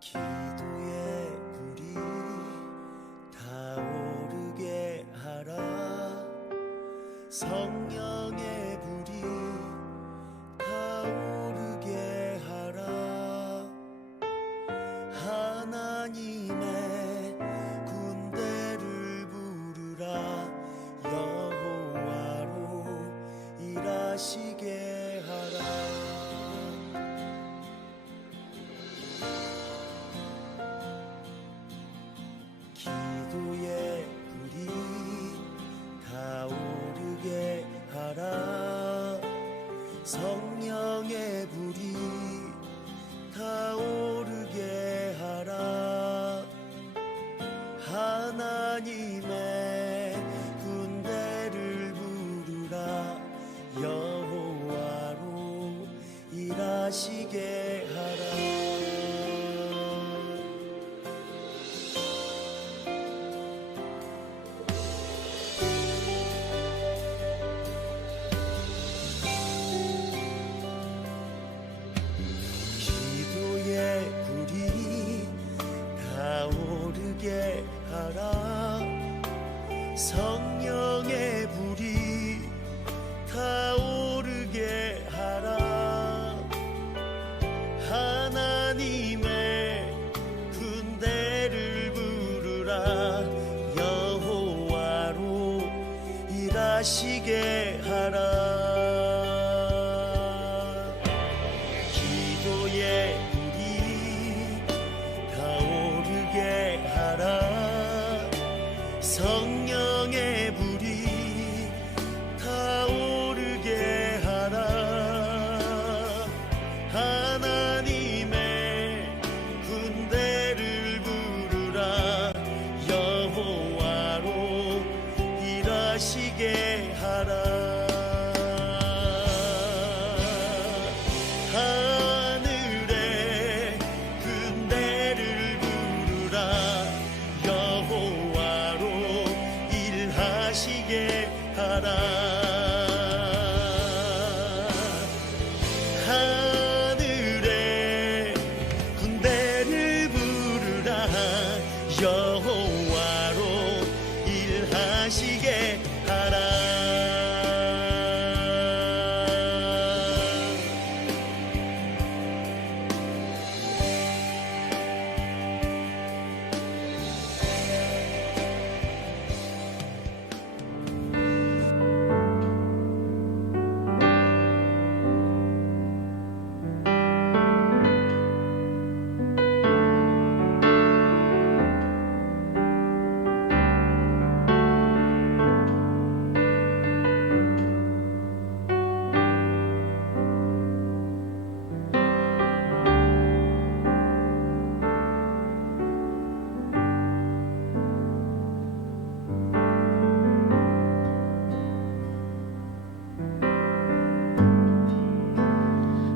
기도의 불이 타오르게 하라. 성령의 불이 타오르게 하라. 하나님의 군대를 부르라. 여호와로 일하시게 하라. 기도의 불이 타오르게 하라. 성령의 불이 타오르게 하라. 하나님의 군대를 부르라. 여호와로 일하시게 하라. 불이 타오르게 하라. 성령의 불이 타오르게 하라. 하나님의 군대를 부르라. 여호와로 일하시게 하라. 성령의 불이 타오르게 하라. 하나님의 군대를 부르라. 여호와로 일하시게 하라. 하늘의 군대를 부르라. 여호와로 일하시게 하라. 하늘의 군대를 부르라. 여호와로 일하시게 하라.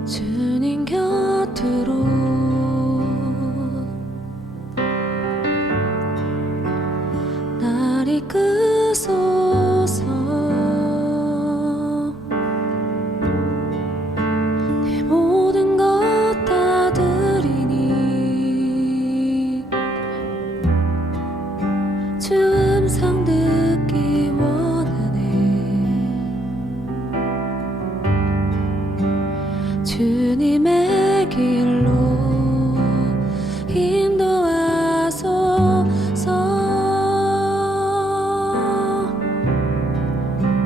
주님 곁으로 날 이끄소서. 내 모든 것 다 드리니 주 음성 듣기 원하네. 주님의 길로 인도하소서.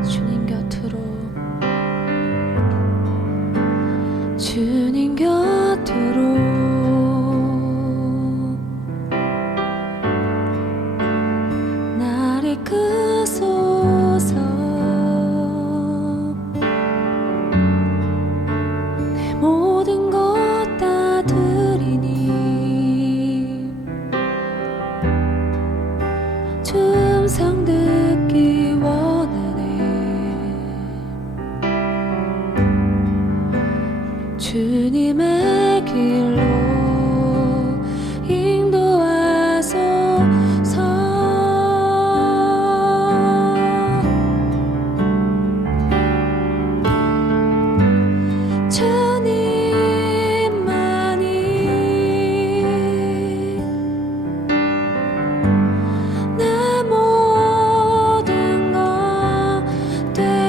주님 곁으로, 주님 곁으로 날 이끄소서. 내 모든 것 다 드리니 주 음성 듣기 원하네. 주님의 길로 인도하소서.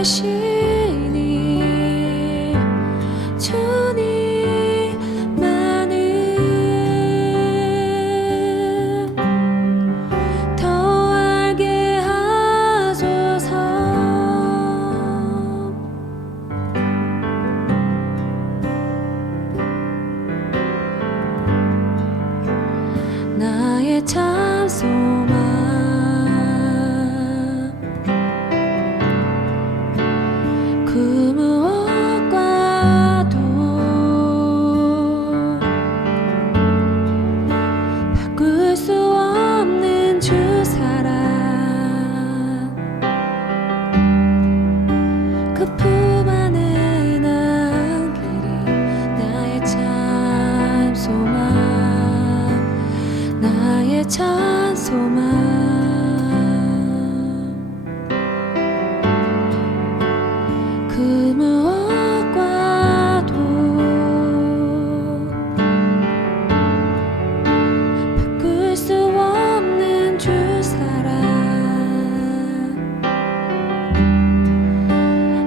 되시니 주님만을 더 알게 하소서. 나의 참 소망 그 무엇과도 바꿀 수 없는 주 사랑 그 품 안에 남기리 나의 참 소망 나의 참 소망 그 무엇과도 바꿀 수 없는 주 사랑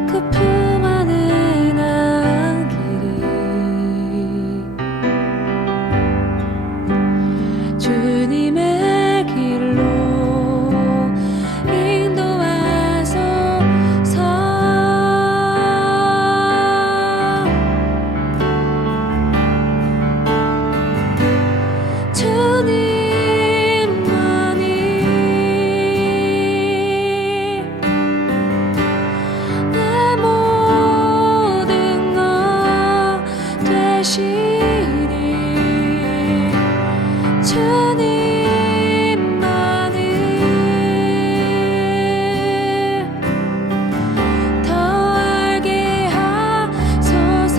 그 품 안에 남기리 주님의 길로 내 모든 것 되시니 주님만을 더 알게 하소서.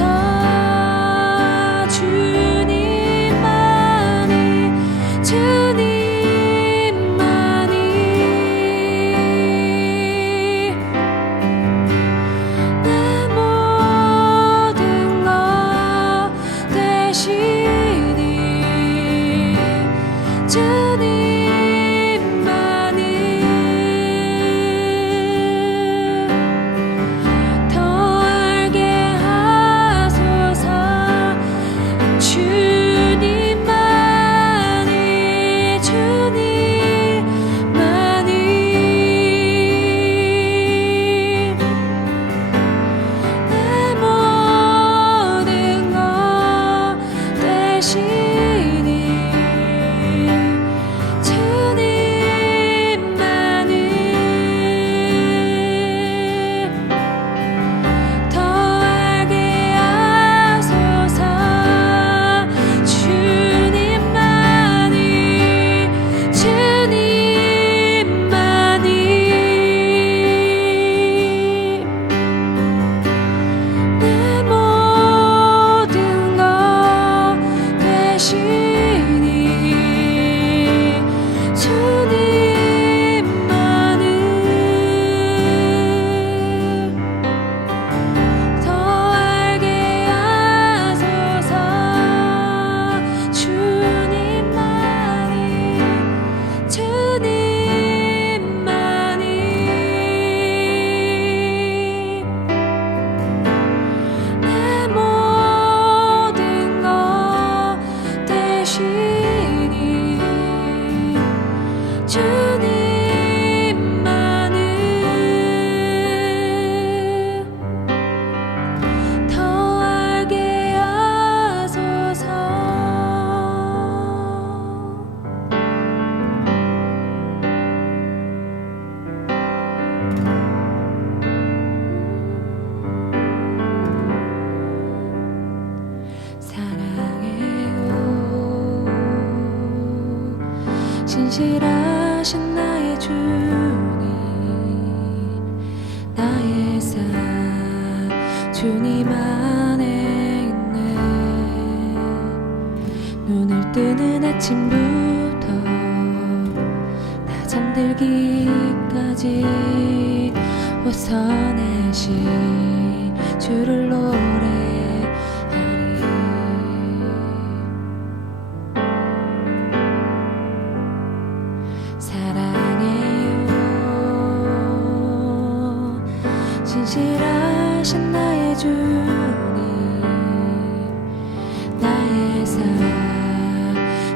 내 모든 것 되시니 주님만을 더 알게 하소서. 주님만이 내 모든 것 되시니 주님만을 더 알게 하소서. 주님만이 내 모든 것 되시니 주님만을 더 알게 하소서. 주님만이 내 모든 것 되시니 주님만을 더 알게 하소서. 사랑해요 신실하신 나의 주님 나의 삶 주님 안에 있네. 눈을 뜨는 아침부터 나 잠들기까지 웃어내신 주를 노래하리. 사랑해요 신실하신 나의 주님, 나의 사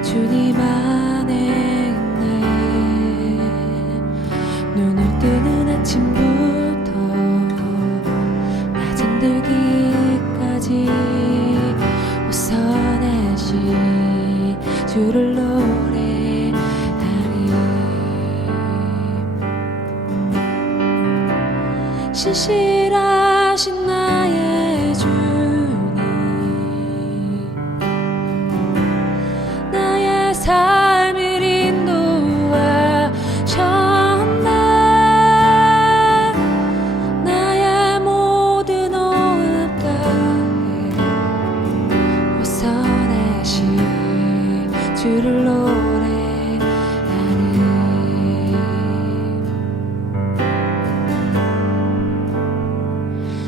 주님 안에 있네. 눈을 뜨는 아침부터 나 잠들기까지 웃어내시 주를 노래하리. 신실하신 나의 주님, 나의 삶을 인도하셨네. 나의 모든 호흡 가운데 웃어내시 주를 노래하리.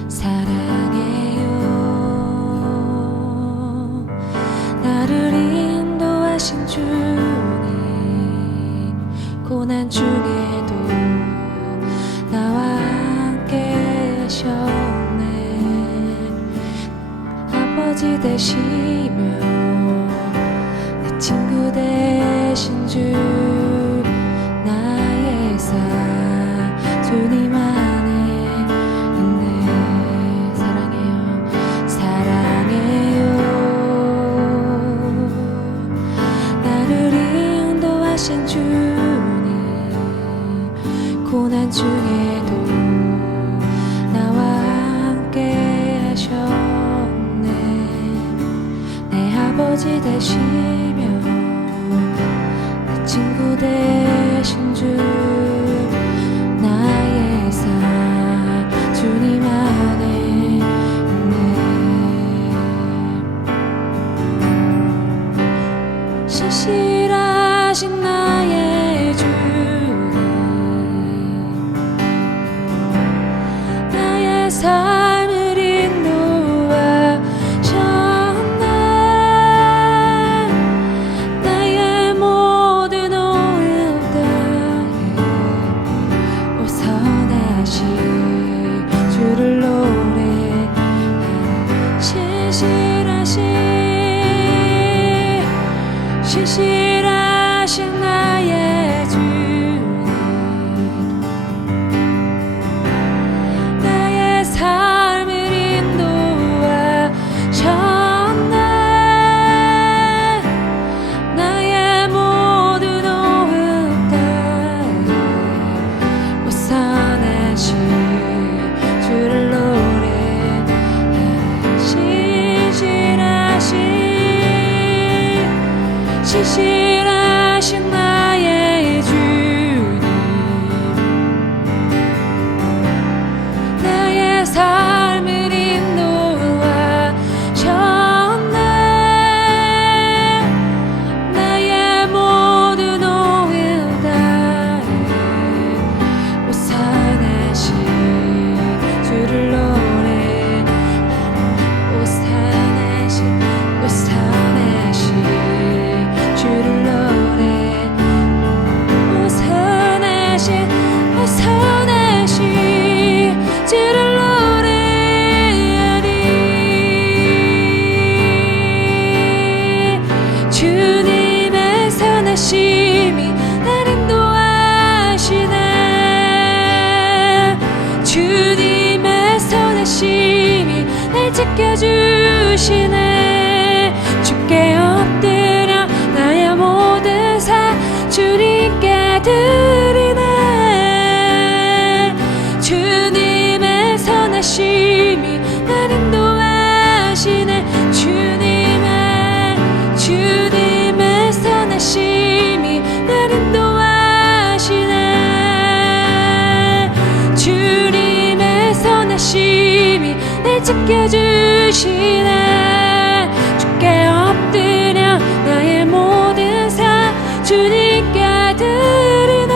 사랑해요 나를 인도하신 주님, 고난 중에도 나와 함께 하셨네. 아버지 되시며 내 친구 되신 주, 나의 사 주님 안에 있네. 사랑해요 사랑해요 나를 인도하신 주님, 고난 중에도 나와 함께 하셨네. 내 아버지 되시며 내 친구 되신 주, 나의 사 주님 안에 있네. 신실하신 나의 주님, 나의 삶을 인도하셨네. 나의 모든 호흡 따에 웃어내시 주를 노래하리. 신실하신 나의 주님, 나의 삶을 인도하셨네. 나의 모든 호흡 따에 웃어내시 주를 노래하리. 신실하신 나의 주님, 나의 삶을 인도하셨네. 나의 모든 호흡 따에 웃어내시 주를 노래하리. 웃어내시 주를 노래. 웃어내시 주를 노래하리. 주님의 선하심이 날 인도하시네. 주님의 선하심이 날 지켜주시네. 주께 엎드려 나의 모든 사 주님께 드리네. 주님의 선하심이 날 인도하시네. 주님의 선하심이 날 인도하시네. 주님의 선하심이 날 지켜주시네. 주께 엎드려 나의 모든 사 주님께 드리네.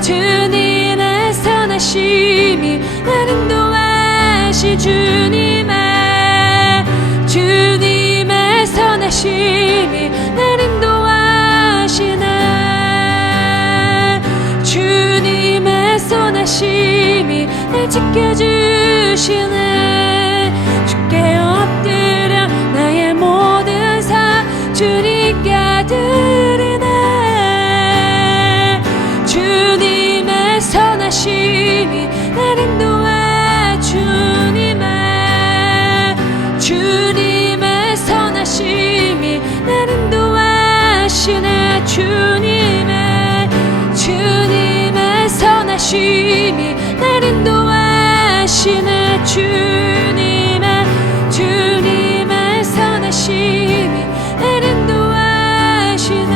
주님의 선하심이 날 인도하시. 주님의 선하심이 날 인도하시네. 주님의 선하심이 선하심이 날 지켜주시네. 주께 엎드려 나의 모든 삶 주님께 드리네. 주님의 선하심이 날 인도해. 주님의 선하심이 날 인도하시네. 주님의 선하심이 날 인도하시네. 주님의 선하심이 날 인도하시네.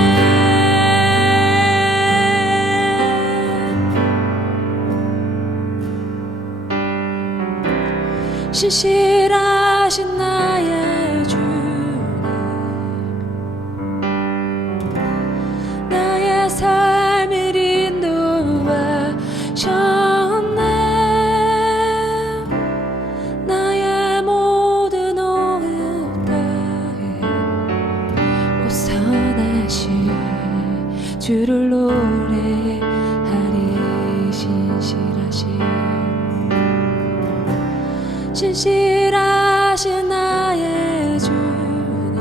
신실하신 나의 주님, 나의 삶을 인도하셨네. 나의 모든 오후 다해 오 선하신 주를 노래하리. 신실하신 나의 주님,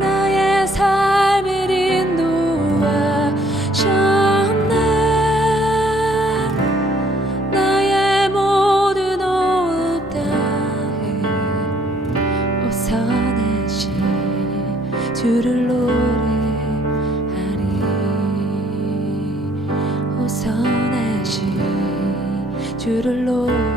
나의 삶을 인도하셨네. 나의 모든 오후 다해 오 선하신 주를 노래하리. 오 선하신 주를 노래하리.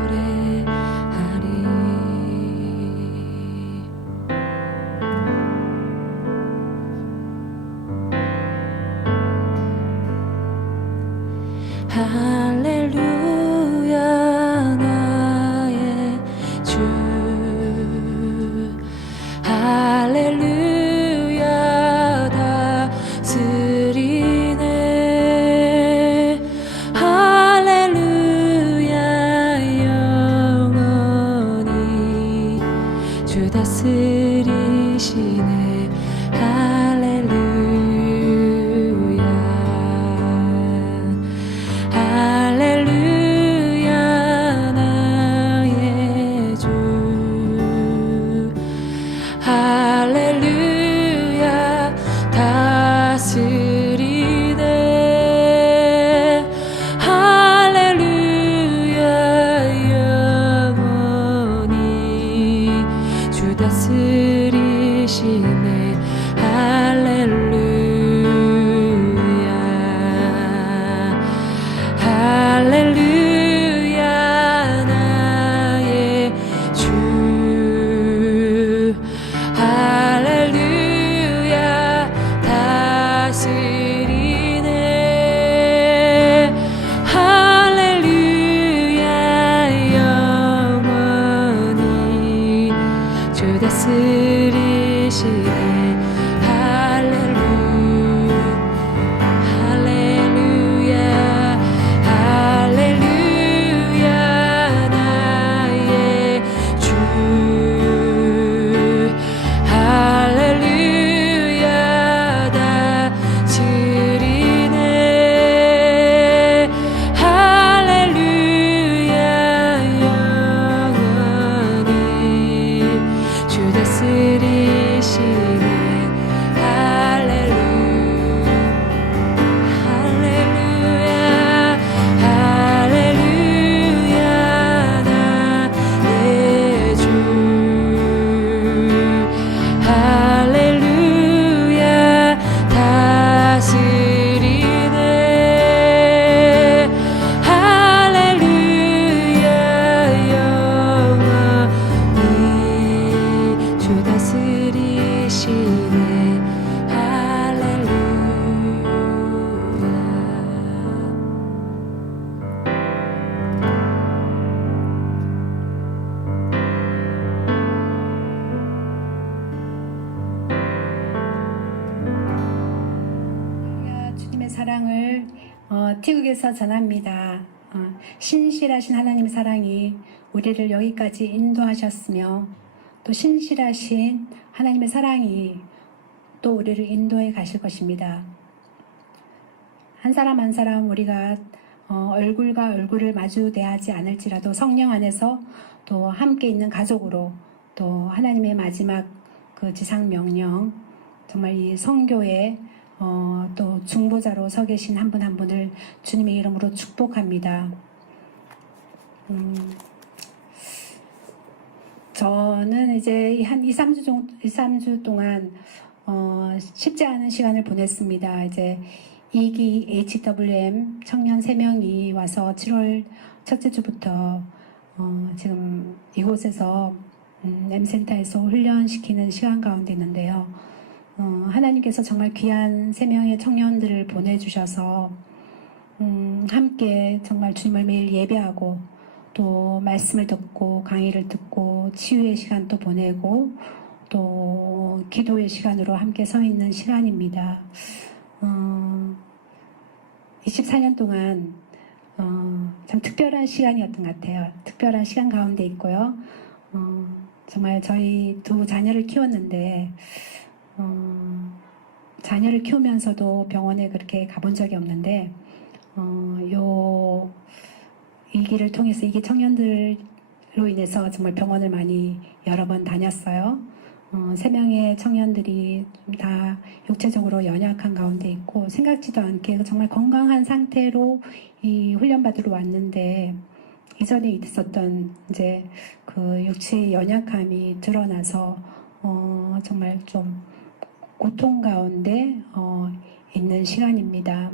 할렐루야 나의 주, 할렐루야 다스리네. 주 다스리시네. 할렐루야. 할렐루야 나의 주, 할렐루야 다스리네. 할렐루야 영원히 주 다스리시네. 할렐루야. 할렐루야 나의 주, 할렐루야 다스리네. 할렐루야 영원히 주 다스리시네. 할렐루야. 할렐루야 나의 주, 할렐루야 다스리네. 할렐루야 영원히 주 다스리시네. 할렐루야. 할렐루야 나의 주, 할렐루야 다스리네. 할렐루야 영원히 주 다스리시네. 주님의 사랑을 태국에서 전합니다. 신실하신 하나님의 사랑이 우리를 여기까지 인도하셨으며, 또 신실하신 하나님의 사랑이 또 우리를 인도해 가실 것입니다. 한 사람 한 사람 우리가 얼굴과 얼굴을 마주대하지 않을지라도 성령 안에서 또 함께 있는 가족으로 또 하나님의 마지막 그 지상 명령 정말 이 성교의 또 중보자로 서 계신 한 분 한 분을 주님의 이름으로 축복합니다. 저는 이제 한 2, 3주 동안 쉽지 않은 시간을 보냈습니다. 이제 2기 HWM 청년 3명이 와서 7월 첫째 주부터 지금 이곳에서 M센터에서 훈련시키는 시간 가운데 있는데요. 하나님께서 정말 귀한 3명의 청년들을 보내주셔서 함께 정말 주님을 매일 예배하고 또 말씀을 듣고 강의를 듣고 치유의 시간도 보내고 또 기도의 시간으로 함께 서 있는 시간입니다. 24년 동안 참 특별한 시간이었던 것 같아요. 특별한 시간 가운데 있고요. 정말 저희 두 자녀를 키웠는데 자녀를 키우면서도 병원에 그렇게 가본 적이 없는데 이 길을 통해서 이게 청년들로 인해서 정말 병원을 많이 여러 번 다녔어요. 3명의 청년들이 다 육체적으로 연약한 가운데 있고 생각지도 않게 정말 건강한 상태로 이 훈련받으러 왔는데 이전에 있었던 이제 그 육체의 연약함이 드러나서 정말 좀 고통 가운데 있는 시간입니다.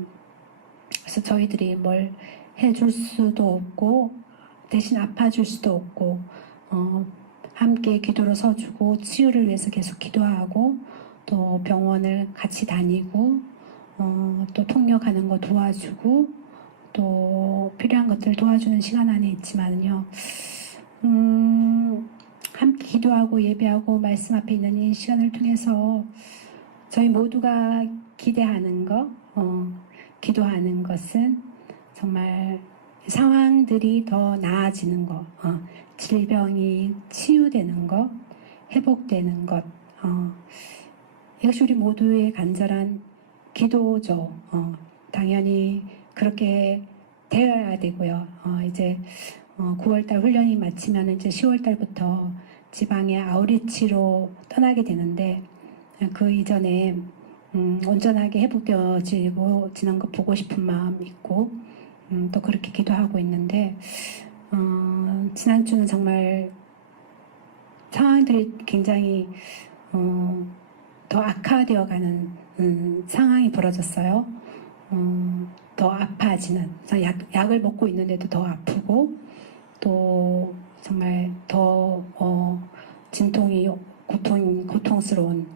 그래서 저희들이 뭘 해줄 수도 없고 대신 아파줄 수도 없고 함께 기도로 서주고 치유를 위해서 계속 기도하고 또 병원을 같이 다니고 또 통역하는 거 도와주고 또 필요한 것들 도와주는 시간 안에 있지만요. 함께 기도하고 예배하고 말씀 앞에 있는 이 시간을 통해서 저희 모두가 기대하는 거, 기도하는 것은 정말 상황들이 더 나아지는 것, 질병이 치유되는 것, 회복되는 것, 이것이 우리 모두의 간절한 기도죠. 당연히 그렇게 되어야 되고요. 이제 9월달 훈련이 마치면 이제 10월달부터 지방의 아우리치로 떠나게 되는데 그 이전에 온전하게 회복되어지는 거 보고 싶은 마음 있고 또 그렇게 기도하고 있는데 지난주는 정말 상황들이 굉장히 더 악화되어가는 상황이 벌어졌어요. 더 아파지는 약을 먹고 있는데도 더 아프고 또 정말 더 진통이 고통스러운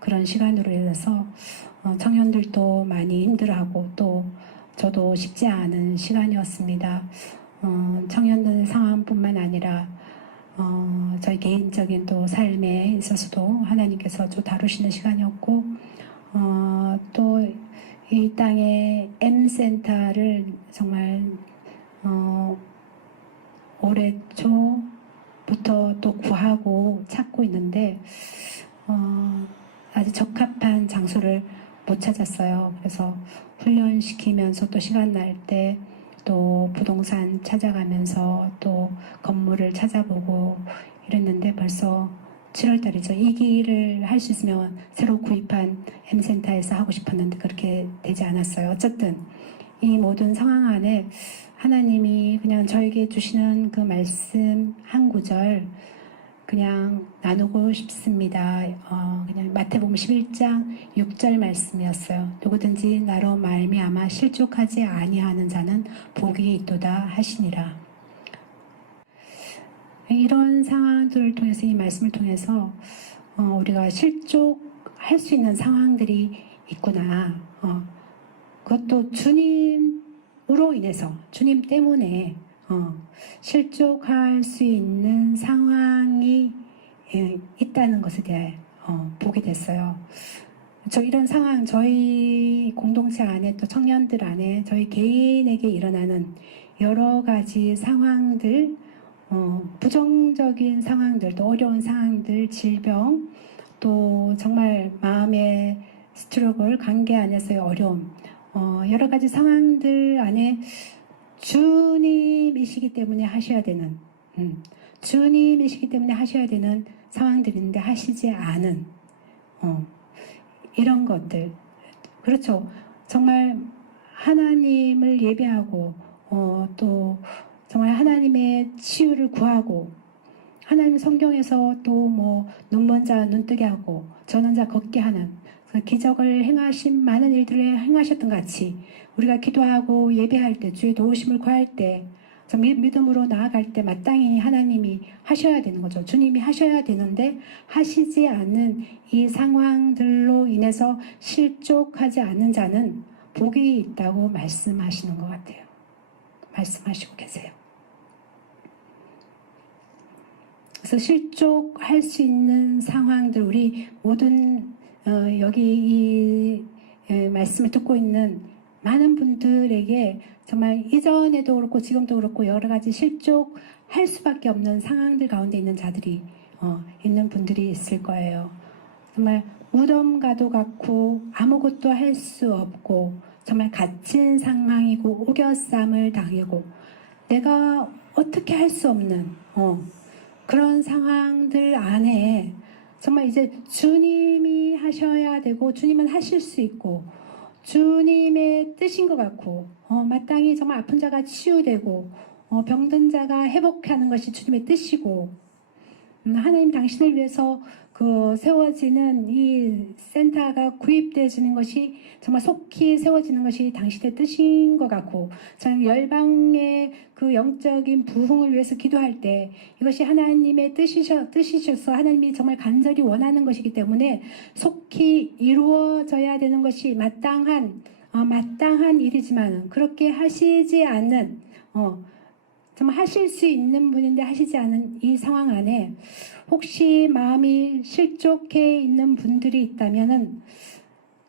그런 시간으로 인해서 청년들도 많이 힘들어하고 또 저도 쉽지 않은 시간이었습니다. 청년들 상황뿐만 아니라 저희 개인적인 또 삶에 있어서도 하나님께서 좀 다루시는 시간이었고 또 이 땅의 M센터를 정말 올해 초부터 또 구하고 찾고 있는데 아주 적합한 장소를 못 찾았어요. 그래서 훈련시키면서 또 시간 날 때 또 부동산 찾아가면서 또 건물을 찾아보고 이랬는데 벌써 7월달이죠. 이 길을 할 수 있으면 새로 구입한 M센터에서 하고 싶었는데 그렇게 되지 않았어요. 어쨌든 이 모든 상황 안에 하나님이 그냥 저에게 주시는 그 말씀 한 구절 그냥 나누고 싶습니다. 그냥 마태복음 11장 6절 말씀이었어요. 누구든지 나로 말미암아 실족하지 아니하는 자는 복이 있도다 하시니라. 이런 상황들을 통해서 이 말씀을 통해서 우리가 실족할 수 있는 상황들이 있구나. 그것도 주님으로 인해서 주님 때문에 실족할 수 있는 상황이 있다는 것에 대해 보게 됐어요. 이런 상황 저희 공동체 안에 또 청년들 안에 저희 개인에게 일어나는 여러 가지 상황들 부정적인 상황들 또 어려운 상황들 질병 또 정말 마음의 스트러글 관계 안에서의 어려움 여러 가지 상황들 안에 주님이시기 때문에 하셔야 되는, 주님이시기 때문에 하셔야 되는 상황들인데 하시지 않은, 이런 것들. 그렇죠. 정말 하나님을 예배하고, 또 정말 하나님의 치유를 구하고, 하나님 성경에서 또 뭐 눈먼 자 눈뜨게 하고 저는 자 걷게 하는 그 기적을 행하신 많은 일들을 행하셨던 같이 우리가 기도하고 예배할 때 주의 도우심을 구할 때 믿음으로 나아갈 때 마땅히 하나님이 하셔야 되는 거죠. 주님이 하셔야 되는데 하시지 않는 이 상황들로 인해서 실족하지 않는 자는 복이 있다고 말씀하시는 것 같아요. 말씀하시고 계세요. 그래서 실족할 수 있는 상황들 우리 모든 여기 이 말씀을 듣고 있는 많은 분들에게 정말 이전에도 그렇고 지금도 그렇고 여러 가지 실족할 수밖에 없는 상황들 가운데 있는 자들이 있는 분들이 있을 거예요. 정말 무덤 가도 같고 아무것도 할 수 없고 정말 갇힌 상황이고 오겨쌈을 당하고 내가 어떻게 할 수 없는 그런 상황들 안에 정말 이제 주님이 하셔야 되고 주님은 하실 수 있고 주님의 뜻인 것 같고 마땅히 정말 아픈 자가 치유되고 병든 자가 회복하는 것이 주님의 뜻이고 하나님 당신을 위해서 그 세워지는 이 센터가 구입되어지는 것이 정말 속히 세워지는 것이 당신의 뜻인 것 같고 저는 열방의 그 영적인 부흥을 위해서 기도할 때 이것이 하나님의 뜻이셔서 하나님이 정말 간절히 원하는 것이기 때문에 속히 이루어져야 되는 것이 마땅한 일이지만 그렇게 하시지 않는 정말 하실 수 있는 분인데 하시지 않은 이 상황 안에 혹시 마음이 실족해 있는 분들이 있다면은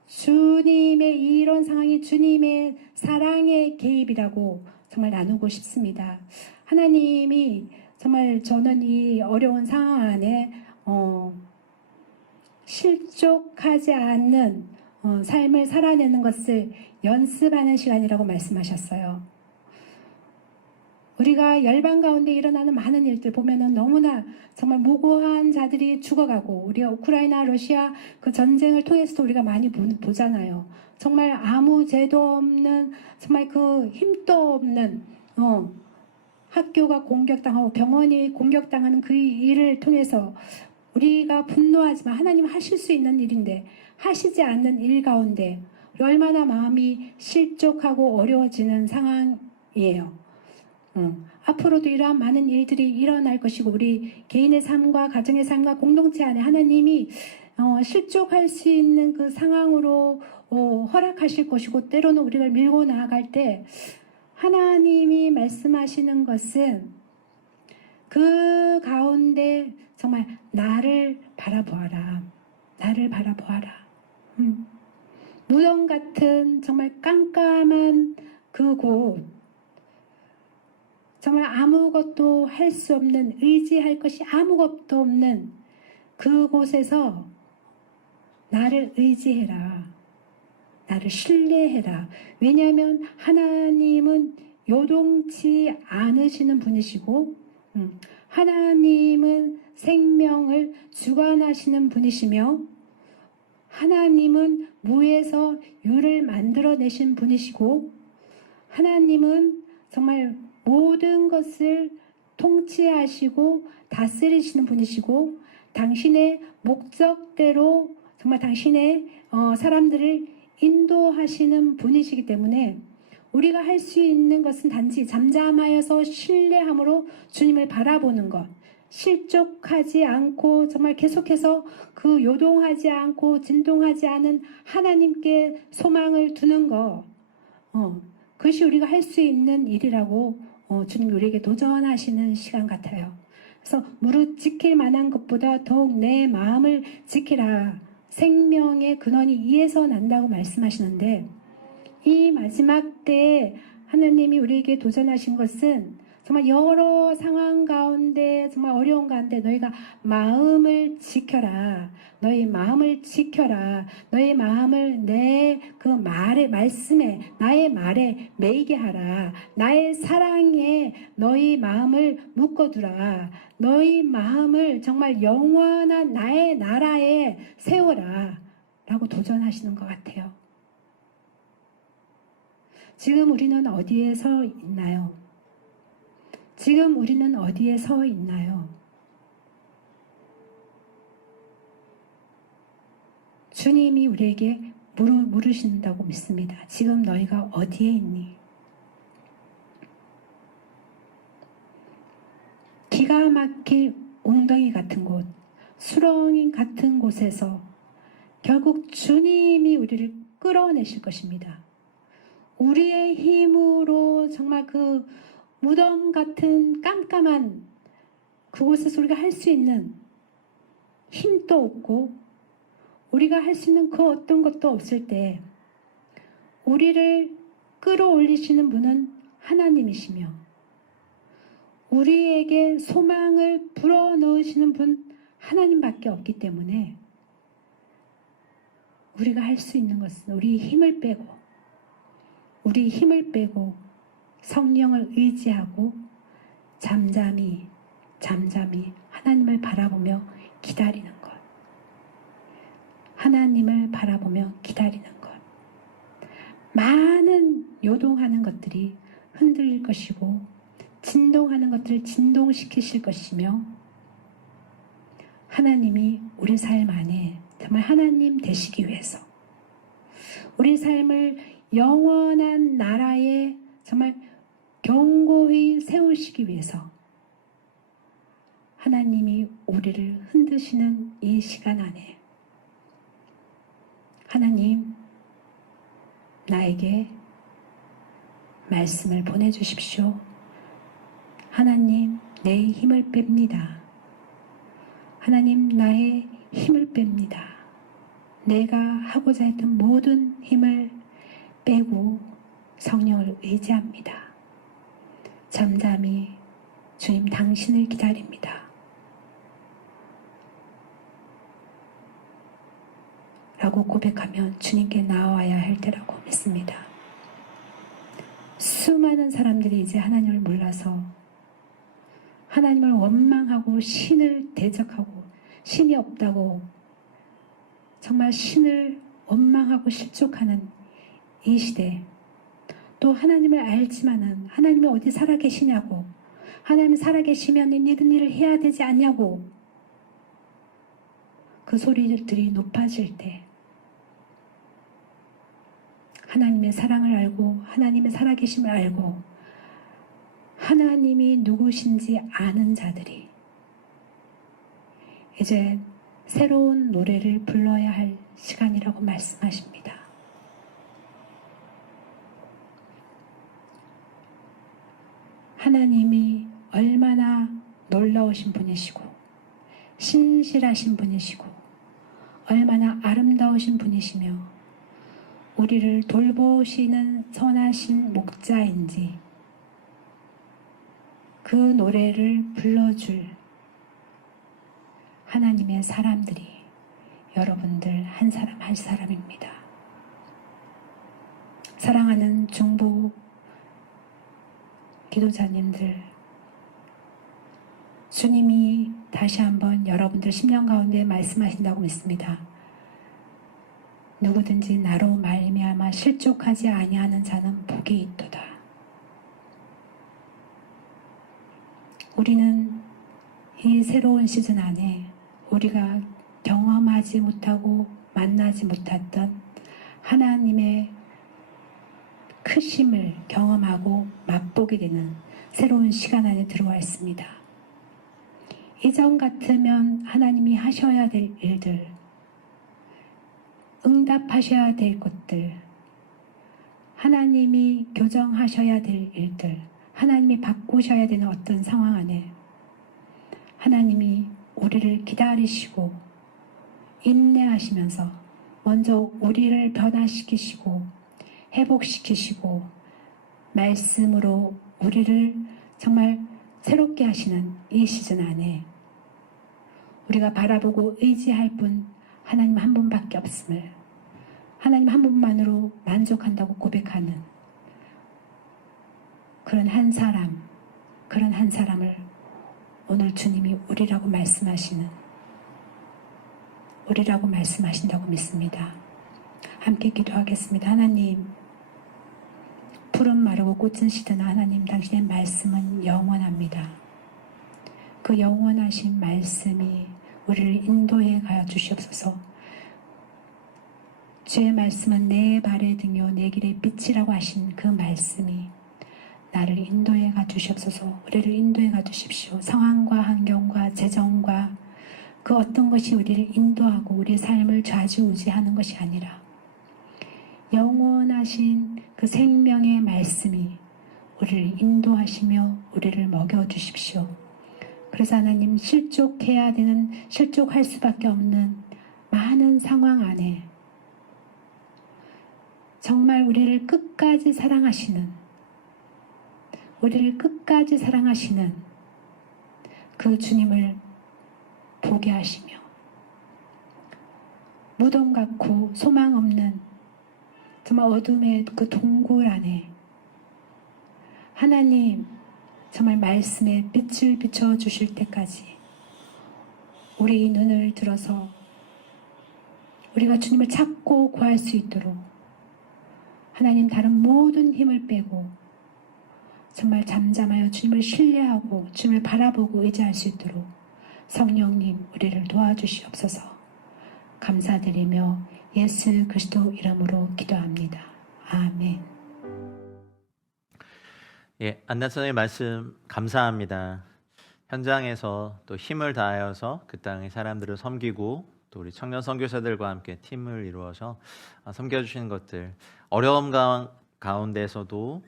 주님의 이런 상황이 주님의 사랑의 개입이라고 정말 나누고 싶습니다. 하나님이 정말 저는 이 어려운 상황 안에 실족하지 않는 삶을 살아내는 것을 연습하는 시간이라고 말씀하셨어요. 우리가 열방 가운데 일어나는 많은 일들 보면은 너무나 정말 무고한 자들이 죽어가고 우리가 우크라이나 러시아 그 전쟁을 통해서도 우리가 많이 보잖아요. 정말 아무 죄도 없는 정말 그 힘도 없는 학교가 공격당하고 병원이 공격당하는 그 일을 통해서 우리가 분노하지만 하나님 하실 수 있는 일인데 하시지 않는 일 가운데 얼마나 마음이 실족하고 어려워지는 상황이에요. 앞으로도 이러한 많은 일들이 일어날 것이고 우리 개인의 삶과 가정의 삶과 공동체 안에 하나님이 실족할 수 있는 그 상황으로 허락하실 것이고 때로는 우리가 밀고 나아갈 때 하나님이 말씀하시는 것은 그 가운데 정말 나를 바라보아라. 나를 바라보아라. 무덤 같은 정말 깜깜한 그곳 정말 아무것도 할 수 없는 의지할 것이 아무것도 없는 그곳에서 나를 의지해라. 나를 신뢰해라. 왜냐하면 하나님은 요동치 않으시는 분이시고 하나님은 생명을 주관하시는 분이시며 하나님은 무에서 유를 만들어내신 분이시고 하나님은 정말 모든 것을 통치하시고 다스리시는 분이시고 당신의 목적대로 정말 당신의 사람들을 인도하시는 분이시기 때문에 우리가 할 수 있는 것은 단지 잠잠하여서 신뢰함으로 주님을 바라보는 것 실족하지 않고 정말 계속해서 그 요동하지 않고 진동하지 않은 하나님께 소망을 두는 것 그것이 우리가 할 수 있는 일이라고 주님이 우리에게 도전하시는 시간 같아요. 그래서 무릇 지킬 만한 것보다 더욱 내 마음을 지키라. 생명의 근원이 이에서 난다고 말씀하시는데 이 마지막 때에 하나님이 우리에게 도전하신 것은 정말 여러 상황 가운데 정말 어려운 가운데 너희가 마음을 지켜라. 너희 마음을 지켜라. 너희 마음을 내 그 말에 말씀에 나의 말에 매이게 하라. 나의 사랑에 너희 마음을 묶어두라. 너희 마음을 정말 영원한 나의 나라에 세워라. 라고 도전하시는 것 같아요. 지금 우리는 어디에 서 있나요? 지금 우리는 어디에 서 있나요? 주님이 우리에게 물으신다고 믿습니다. 지금 너희가 어디에 있니? 기가 막힐 웅덩이 같은 곳, 수렁이 같은 곳에서 결국 주님이 우리를 끌어내실 것입니다. 우리의 힘으로 정말 그 무덤 같은 깜깜한 그곳에서 우리가 할 수 있는 힘도 없고 우리가 할 수 있는 그 어떤 것도 없을 때 우리를 끌어올리시는 분은 하나님이시며 우리에게 소망을 불어넣으시는 분 하나님밖에 없기 때문에 우리가 할 수 있는 것은 우리 힘을 빼고 성령을 의지하고 잠잠히 하나님을 바라보며 기다리는 것. 하나님을 바라보며 기다리는 것. 많은 요동하는 것들이 흔들릴 것이고 진동하는 것들을 진동시키실 것이며 하나님이 우리 삶 안에 정말 하나님 되시기 위해서 우리 삶을 영원한 나라에 정말 견고히 세우시기 위해서 하나님이 우리를 흔드시는 이 시간 안에 하나님 나에게 말씀을 보내주십시오. 하나님 내 힘을 뺍니다. 하나님 나의 힘을 뺍니다. 내가 하고자 했던 모든 힘을 빼고 성령을 의지합니다. 잠잠히 주님 당신을 기다립니다. 라고 고백하면 주님께 나와야 할 때라고 믿습니다. 수많은 사람들이 이제 하나님을 몰라서 하나님을 원망하고 신을 대적하고 신이 없다고 정말 신을 원망하고 실족하는 이 시대 또 하나님을 알지만은 하나님이 어디 살아계시냐고 하나님 살아계시면 이런 일을 해야 되지 않냐고 그 소리들이 높아질 때 하나님의 사랑을 알고 하나님의 살아계심을 알고 하나님이 누구신지 아는 자들이 이제 새로운 노래를 불러야 할 시간이라고 말씀하십니다. 하나님이 얼마나 놀라우신 분이시고 신실하신 분이시고 얼마나 아름다우신 분이시며 우리를 돌보시는 선하신 목자인지 그 노래를 불러줄 하나님의 사람들이 여러분들 한 사람 한 사람입니다. 사랑하는 중보 기도자님들 주님이 다시 한번 여러분들 심령 가운데 말씀하신다고 믿습니다. 누구든지 나로 말미암아 실족하지 아니하는 자는 복이 있도다. 우리는 이 새로운 시즌 안에 우리가 경험하지 못하고 만나지 못했던 하나님의 크심을 경험하고 맛보게 되는 새로운 시간 안에 들어와 있습니다. 이전 같으면 하나님이 하셔야 될 일들, 응답하셔야 될 것들, 하나님이 교정하셔야 될 일들, 하나님이 바꾸셔야 되는 어떤 상황 안에 하나님이 우리를 기다리시고 인내하시면서 먼저 우리를 변화시키시고 회복시키시고 말씀으로 우리를 정말 새롭게 하시는 이 시즌 안에 우리가 바라보고 의지할 분 하나님 한 분밖에 없음을, 하나님 한 분만으로 만족한다고 고백하는 그런 한 사람을 오늘 주님이 우리라고 말씀하신다고 믿습니다. 함께 기도하겠습니다. 하나님, 푸른 마르고 꽃은 시드나 하나님, 당신의 말씀은 영원합니다. 그 영원하신 말씀이 우리를 인도해 가여 주시옵소서. 주의 말씀은 내 발의 등이요 내 길의 빛이라고 하신 그 말씀이 나를 인도해 가 주시옵소서. 우리를 인도해 가 주십시오. 상황과 환경과 재정과 그 어떤 것이 우리를 인도하고 우리의 삶을 좌지우지하는 것이 아니라 영원하신 그 생명의 말씀이 우리를 인도하시며 우리를 먹여주십시오. 그래서 하나님, 실족할 수밖에 없는 많은 상황 안에 정말 우리를 끝까지 사랑하시는 그 주님을 보게 하시며 무덤 같고 소망 없는 정말 어둠의 그 동굴 안에 하나님 정말 말씀에 빛을 비춰주실 때까지 우리 눈을 들어서 우리가 주님을 찾고 구할 수 있도록 하나님, 다른 모든 힘을 빼고 정말 잠잠하여 주님을 신뢰하고 주님을 바라보고 의지할 수 있도록 성령님 우리를 도와주시옵소서. 감사드리며 예수 그리스도 이름으로 기도합니다. 아멘. 예, 안나선의 말씀 감사합니다. 현장에서 또 힘을 다하여서 그 땅의 사람들을 섬기고 또 우리 청년 선교사들과 함께 팀을 이루어서 섬겨주시는 것들, 어려움 가운데서도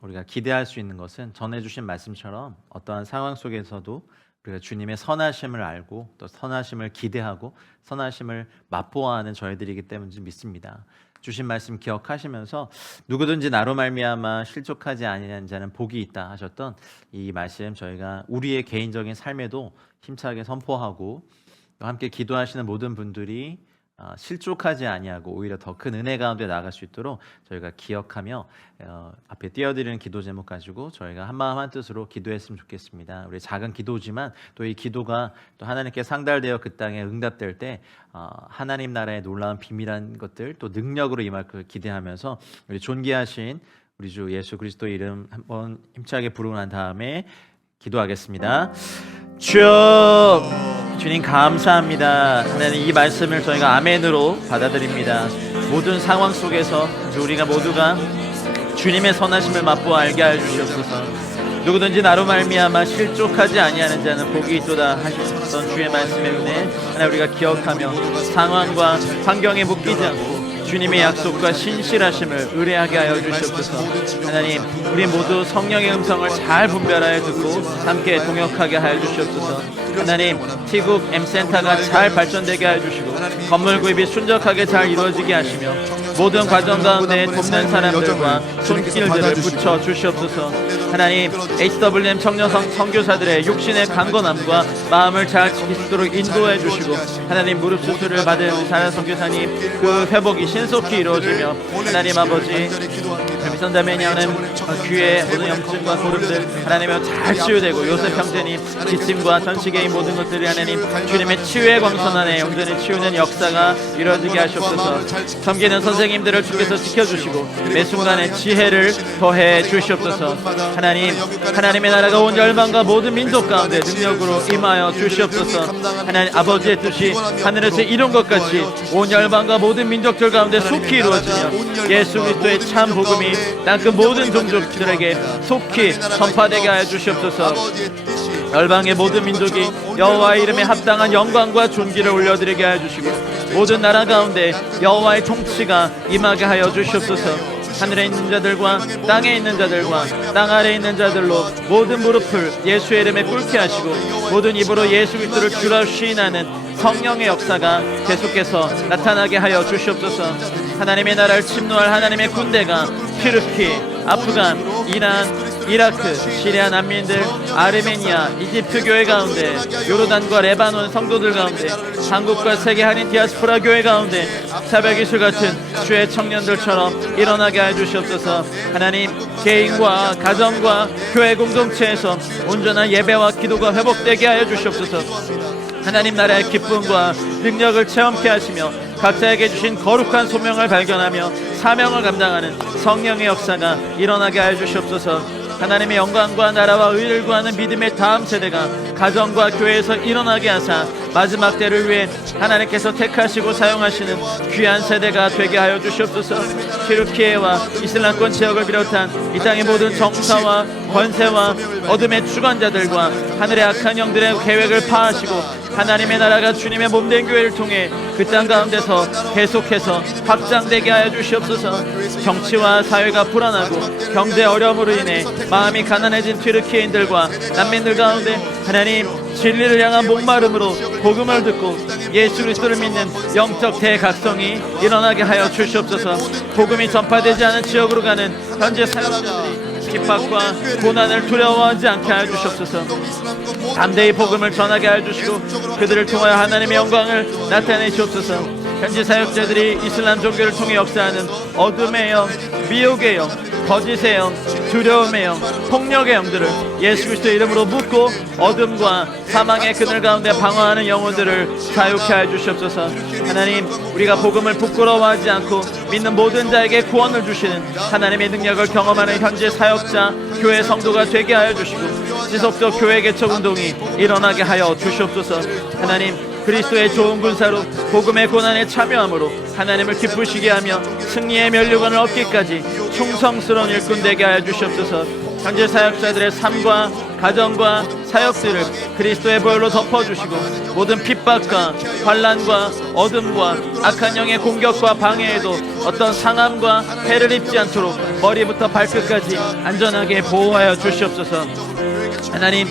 우리가 기대할 수 있는 것은 전해주신 말씀처럼 어떠한 상황 속에서도 우리가 주님의 선하심을 알고 또 선하심을 기대하고 선하심을 맛보아하는 저희들이기 때문인지 믿습니다. 주신 말씀 기억하시면서 누구든지 나로 말미암아 실족하지 아니하는 자는 복이 있다 하셨던 이 말씀, 저희가 우리의 개인적인 삶에도 힘차게 선포하고 또 함께 기도하시는 모든 분들이 실족하지 아니하고 오히려 더 큰 은혜 가운데 나아갈 수 있도록 저희가 기억하며 앞에 띄워드리는 기도 제목 가지고 저희가 한마음 한뜻으로 기도했으면 좋겠습니다. 우리 작은 기도지만 또 이 기도가 또 하나님께 상달되어 그 땅에 응답될 때 하나님 나라의 놀라운 비밀한 것들 또 능력으로 임할 걸 기대하면서 우리 존귀하신 우리 주 예수 그리스도의 이름 한번 힘차게 부르고 난 다음에 기도하겠습니다. 주여, 주님 감사합니다. 하나님, 이 말씀을 저희가 아멘으로 받아들입니다. 모든 상황 속에서 우리가 모두가 주님의 선하심을 맛보아 알게 하여 주시옵소서. 누구든지 나로 말미암아 실족하지 아니하는 자는 복이 있도다 하셨던 주의 말씀의 은혜 하나님 우리가 기억하며 상황과 환경에 묶이지 않고 주님의 약속과 신실하심을 의뢰하게 하여 주시옵소서. 하나님, 우리 모두 성령의 음성을 잘 분별하여 듣고 함께 동역하게 하여 주시옵소서. 하나님, 티국 M센터가 잘 발전되게 하여 주시고 건물 구입이 순적하게 잘 이루어지게 하시며 모든 과정 가운데 돕는 사람들과 손길들을 붙여 주시옵소서. 하나님, HWM 청년 선교사들의 육신의 강건함과 마음을 잘 지킬 수 있도록 인도해 주시고 하나님, 무릎 수술을 받은 사랑 선교사님 그 회복이 신속히 이루어지며 하나님 아버지 미선자매니 하는 귀에 모든 염증과 고름들 하나님의 잘 치유되고 요셉 형제님 지침과 전시계의 모든 것들이 하나님 주님의 치유의 광선 안에 영전히 치유는 역사가 이루어지게 하시옵소서. 섬기는 선생님들을 주께서 지켜주시고 매 순간에 지혜를 더해 주시옵소서. 하나님, 하나님의 나라가 온 열방과 모든 민족 가운데 능력으로 임하여 주시옵소서. 하나님 아버지의 뜻이 하늘에서 이룬 것 같이 온 열방과 모든 민족들 가운데 속히 이루어지며 예수 그리스도의 참 복음이 땅끝 모든 종족들에게 속히 선파되게 하여 주시옵소서. 열방의 모든 민족이 여호와의 이름에 합당한 영광과 존귀를 올려드리게 하여 주시고 모든 나라 가운데 여호와의 통치가 임하게 하여 주시옵소서. 하늘에 있는 자들과 땅에 있는 자들과 땅 아래에 있는 자들로 모든 무릎을 예수의 이름에 꿇게 하시고 모든 입으로 예수 그리스도를 주라 시인하는 성령의 역사가 계속해서 나타나게 하여 주시옵소서. 하나님의 나라를 침노할 하나님의 군대가 피르키 아프간, 이란, 이라크, 시리아 난민들, 아르메니아, 이집트 교회 가운데, 요르단과 레바논 성도들 가운데, 한국과 세계 한인 디아스포라 교회 가운데 새벽이슬 같은 주의 청년들처럼 일어나게 해 주시옵소서. 하나님, 개인과 가정과 교회 공동체에서 온전한 예배와 기도가 회복되게 하여 주시옵소서. 하나님 나라의 기쁨과 능력을 체험케 하시며 각자에게 주신 거룩한 소명을 발견하며 사명을 감당하는 성령의 역사가 일어나게 하여 주시옵소서. 하나님의 영광과 나라와 의를 구하는 믿음의 다음 세대가 가정과 교회에서 일어나게 하사 마지막 때를 위해 하나님께서 택하시고 사용하시는 귀한 세대가 되게 하여 주시옵소서. 튀르키예와 이슬람권 지역을 비롯한 이 땅의 모든 정사와 권세와 어둠의 주관자들과 하늘의 악한 영들의 계획을 파하시고 하나님의 나라가 주님의 몸된 교회를 통해 그 땅 가운데서 계속해서 확장되게 하여 주시옵소서. 정치와 사회가 불안하고 경제 어려움으로 인해 마음이 가난해진 튀르키예인들과 난민들 가운데 하나님 진리를 향한 목마름으로 복음을 듣고 예수 그리스도를 믿는 영적 대각성이 일어나게 하여 주시옵소서. 복음이 전파되지 않은 지역으로 가는 현재 사역자들이 핍박과 고난을 두려워하지 않게 하여 주시옵소서. 담대히 복음을 전하게 하여 주시고 그들을 통하여 하나님의 영광을 나타내시옵소서. 현지 사역자들이 이슬람 종교를 통해 역사하는 어둠의 영, 미혹의 영, 거짓의 영, 두려움의 영, 폭력의 영들을 예수 그리스도의 이름으로 묶고 어둠과 사망의 그늘 가운데 방황하는 영혼들을 자유케 하여 주시옵소서. 하나님, 우리가 복음을 부끄러워하지 않고 믿는 모든 자에게 구원을 주시는 하나님의 능력을 경험하는 현재 사역자, 교회 성도가 되게 하여 주시고 지속적 교회 개척 운동이 일어나게 하여 주시옵소서. 하나님, 그리스도의 좋은 군사로 복음의 고난에 참여함으로 하나님을 기쁘시게 하며 승리의 면류관을 얻기까지 충성스러운 일꾼 되게 하여 주시옵소서. 현재 사역자들의 삶과 가정과 사역들을 그리스도의 보혈로 덮어주시고 모든 핍박과 환난과 어둠과 악한 영의 공격과 방해에도 어떤 상함과 해를 입지 않도록 머리부터 발끝까지 안전하게 보호하여 주시옵소서. 하나님,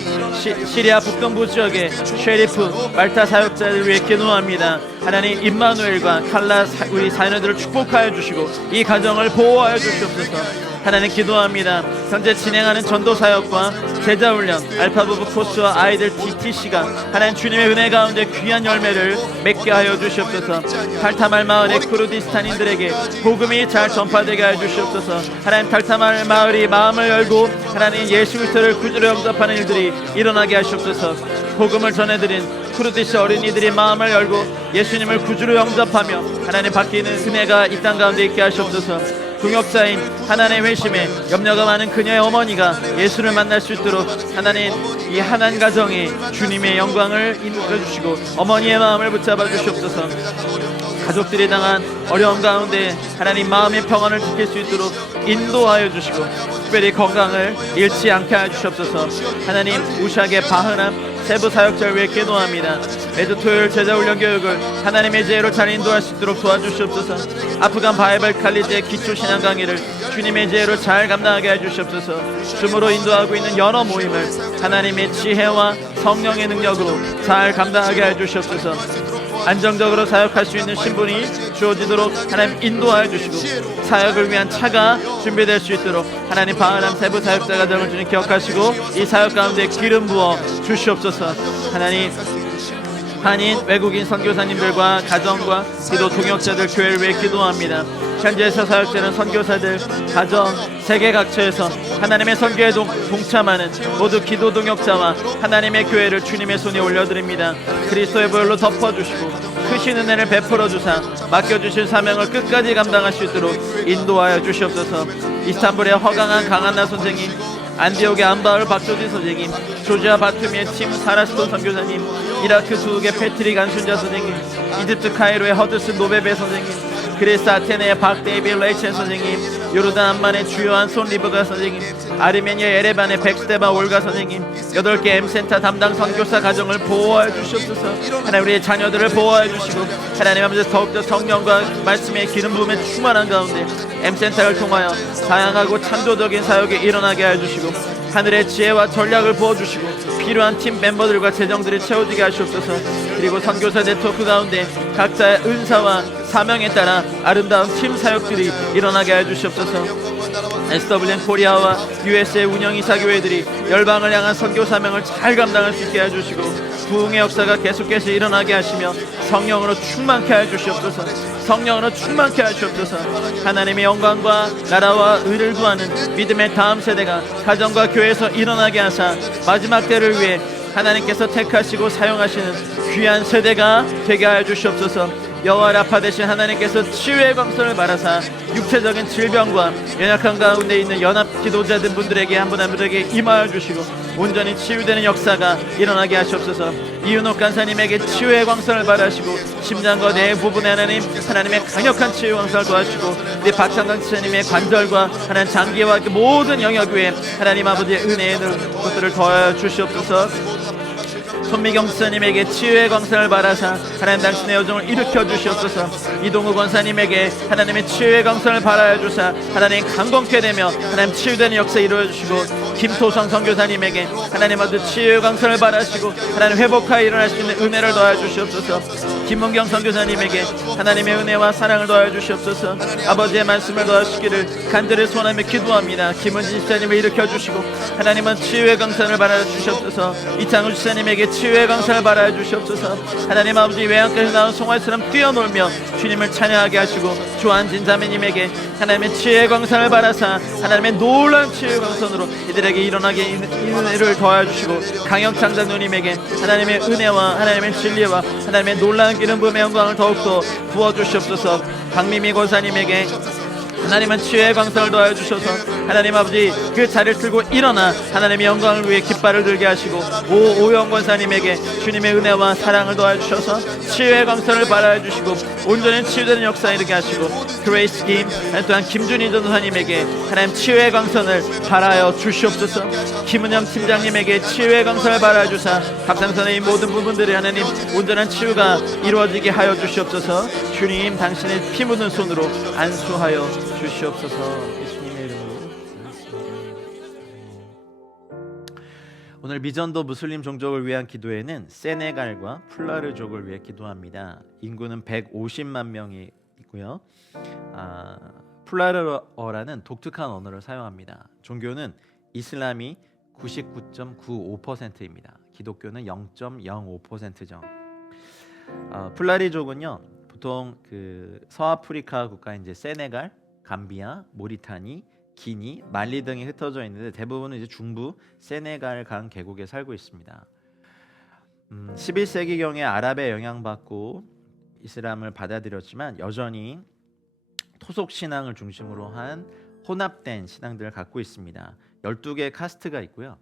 시리아 북동부 지역의 쉐리프 말타 사역자를 위해 기도합니다. 하나님, 임마누엘과 칼라 우리 자녀들을 축복하여 주시고 이 가정을 보호하여 주시옵소서. 하나님, 기도합니다. 현재 진행하는 전도 사역과 제자 훈련 알파부부 코스와 아이들 DTC가 하나님 주님의 은혜 가운데 귀한 열매를 맺게 하여 주시옵소서. 탈타말 마을의 쿠르디스탄인들에게 복음이 잘 전파되게 하여 주시옵소서. 하나님, 탈타말 마을이 마음을 열고 하나님 예수 그리스도를 구주로 영접하는 일들이 일어나게 하시옵소서. 복음을 전해드린 쿠르디시 어린이들이 마음을 열고 예수님을 구주로 영접하며 하나님 바뀌는 은혜가 이 땅 가운데 있게 하시옵소서. 동역자인 하나님의 회심에 염려가 많은 그녀의 어머니가 예수를 만날 수 있도록 하나님, 이 하나님 가정에 주님의 영광을 인도해주시고 어머니의 마음을 붙잡아 주시옵소서. 가족들이 당한 어려움 가운데 하나님 마음의 평안을 지킬 수 있도록 인도하여 주시고 특별히 건강을 잃지 않게 하여 주시옵소서. 하나님, 우샥의 바흐람 세부 사역자를 위해 기도합니다. 매주 토요일 제자훈련 교육을 하나님의 지혜로 잘 인도할 수 있도록 도와주시옵소서. 아프간 바이블 칼리지의 기초신앙 강의를 주님의 지혜로 잘 감당하게 해주시옵소서. 줌으로 인도하고 있는 여러 모임을 하나님의 지혜와 성령의 능력으로 잘 감당하게 해주시옵소서. 안정적으로 사역할 수 있는 신분이 주어지도록 하나님 인도하여 주시고 사역을 위한 차가 준비될 수 있도록 하나님 바흐람 세부 사역자 가정을 주님 기억하시고 이 사역 가운데 기름 부어 주시옵소서. 하나님, 한인 외국인 선교사님들과 가정과 기도 동역자들 교회를 위해 기도합니다. 현지에서 사역되는 선교사들, 가정, 세계 각처에서 하나님의 선교에 동참하는 모두 기도 동역자와 하나님의 교회를 주님의 손에 올려드립니다. 그리스도의 보혈로 덮어주시고 크신 은혜를 베풀어 주사 맡겨주신 사명을 끝까지 감당할 수 있도록 인도하여 주시옵소서. 이스탄불의 허강한 강한나 선생님, 안디옥의 안바울 박조진 선생님, 조지아 바투미의 팀 사라스톤 선교사님, 이라크 수욱의 패트릭 안순자 선생님, 이집트 카이로의 허드슨 노베베 선생님, 그리스 아테네의 박데이빌 레이첸 선생님, 요르단 암만의 주요한 손 리버가 선생님, 아르메니아 에레반의 백스테바 올가 선생님, 8개 M센터 담당 선교사 가정을 보호하여 주시옵소서. 하나님, 우리의 자녀들을 보호하여 주시고 하나님 아버지 더욱더 성령과 말씀의 기름 부음에 충만한 가운데 M센터를 통하여 다양하고 창조적인 사역이 일어나게 하여 주시고 하늘의 지혜와 전략을 부어주시고 필요한 팀 멤버들과 재정들이 채워지게 하시옵소서. 그리고 선교사 네트워크 가운데 각자의 은사와 사명에 따라 아름다운 팀 사역들이 일어나게 해 주시옵소서. SWN 코리아와 USA 운영이사 교회들이 열방을 향한 선교 사명을 잘 감당할 수 있게 해주시고 부흥의 역사가 계속해서 일어나게 하시며 성령으로 충만케 해주시옵소서. 성령으로 충만케 하시옵소서. 하나님의 영광과 나라와 의를 구하는 믿음의 다음 세대가 가정과 교회에서 일어나게 하사 마지막 때를 위해 하나님께서 택하시고 사용하시는 귀한 세대가 되게 하여 주시옵소서. 여호와 라파 되신 하나님께서 치유의 광선을 바라사 육체적인 질병과 연약한 가운데 있는 연합 기도자들 분들에게 한 분 한 분에게 임하여 주시고 온전히 치유되는 역사가 일어나게 하시옵소서. 이윤옥 간사님에게 치유의 광선을 바라시고 심장과 뇌 부분에 하나님의 강력한 치유 광선을 도와주시고 우리 박상강 지사님의 관절과 하나님 장기와 모든 영역 위에 하나님 아버지의 은혜의 것들을 더하여 주시옵소서. 손미경 지사님에게 치유의 광선을 바라사 하나님 당신의 여정을 일으켜 주시옵소서. 이동우 권사님에게 하나님의 치유의 광선을 바라여 주사 하나님 강건케 되며 하나님 치유되는 역사 이루어 주시고 김토성 선교사님에게 하나님 아버지 치유의 광선을 바라시고 하나님 회복하여 일어날 수 있는 은혜를 더하여 주시옵소서. 김문경 선교사님에게 하나님의 은혜와 사랑을 더하여 주시옵소서. 아버지의 말씀을 더하시기를 간절히 소원하며 기도합니다. 김은진 지사님을 일으켜 주시고 하나님은 치유의 광선을 바라여 주시옵소서. 이창우 지사님에게 치유의 광선을 바라여 주시옵소서. 하나님 아버지 외양간에서 나온 송아지처럼 뛰어놀며 주님을 찬양하게 하시고 조한진 자매님에게 하나님의 치유의 광선을 바라사 하나님의 놀라운 치유의 광선으로 이들에게 일어나게 은혜를 더하여 주시고 강영창 장로님에게 하나님의 은혜와 하나님의 진리와 하나님의 놀라운 기름 부음의 영광을 더욱더 부어주시옵소서. 박미미 권사님에게 하나님은 치유의 광선을 더하여 주셔서 하나님 아버지 그 자리를 들고 일어나 하나님의 영광을 위해 깃발을 들게 하시고 오영 권사님에게 주님의 은혜와 사랑을 더하여 주셔서 치유의 광선을 발하여 주시고 온전히 치유되는 역사에 이르게 하시고 그레이스 김 또한 김준희 전도사님에게 하나님 치유의 광선을 발하여 주시옵소서. 김은영 팀장님에게 치유의 광선을 발하여 주사 갑상선의 이 모든 부분들이 하나님 온전한 치유가 이루어지게 하여 주시옵소서. 주님 당신의 피 묻은 손으로 안수하여 주시옵소서. 예수님의 이름으로 오늘 미전도 무슬림 종족을 위한 기도회는 세네갈과 풀라르족을 위해 기도합니다. 인구는 150만 명이 있고요. 풀라르어라는 독특한 언어를 사용합니다. 종교는 이슬람이 99.95%입니다. 기독교는 0.05%죠. 풀라리족은요 보통 그 서아프리카 국가인 이제 세네갈, 감비아, 모리타니, 기니, 말리 등이 흩어져 있는데 대부분은 이제 중부 세네갈 강 계곡에 살고 있습니다. 11세기경에 아랍에 영향받고 이슬람을 받아들였지만 여전히 토속 신앙을 중심으로 한 혼합된 신앙들을 갖고 있습니다. 12개의 카스트가 있고요.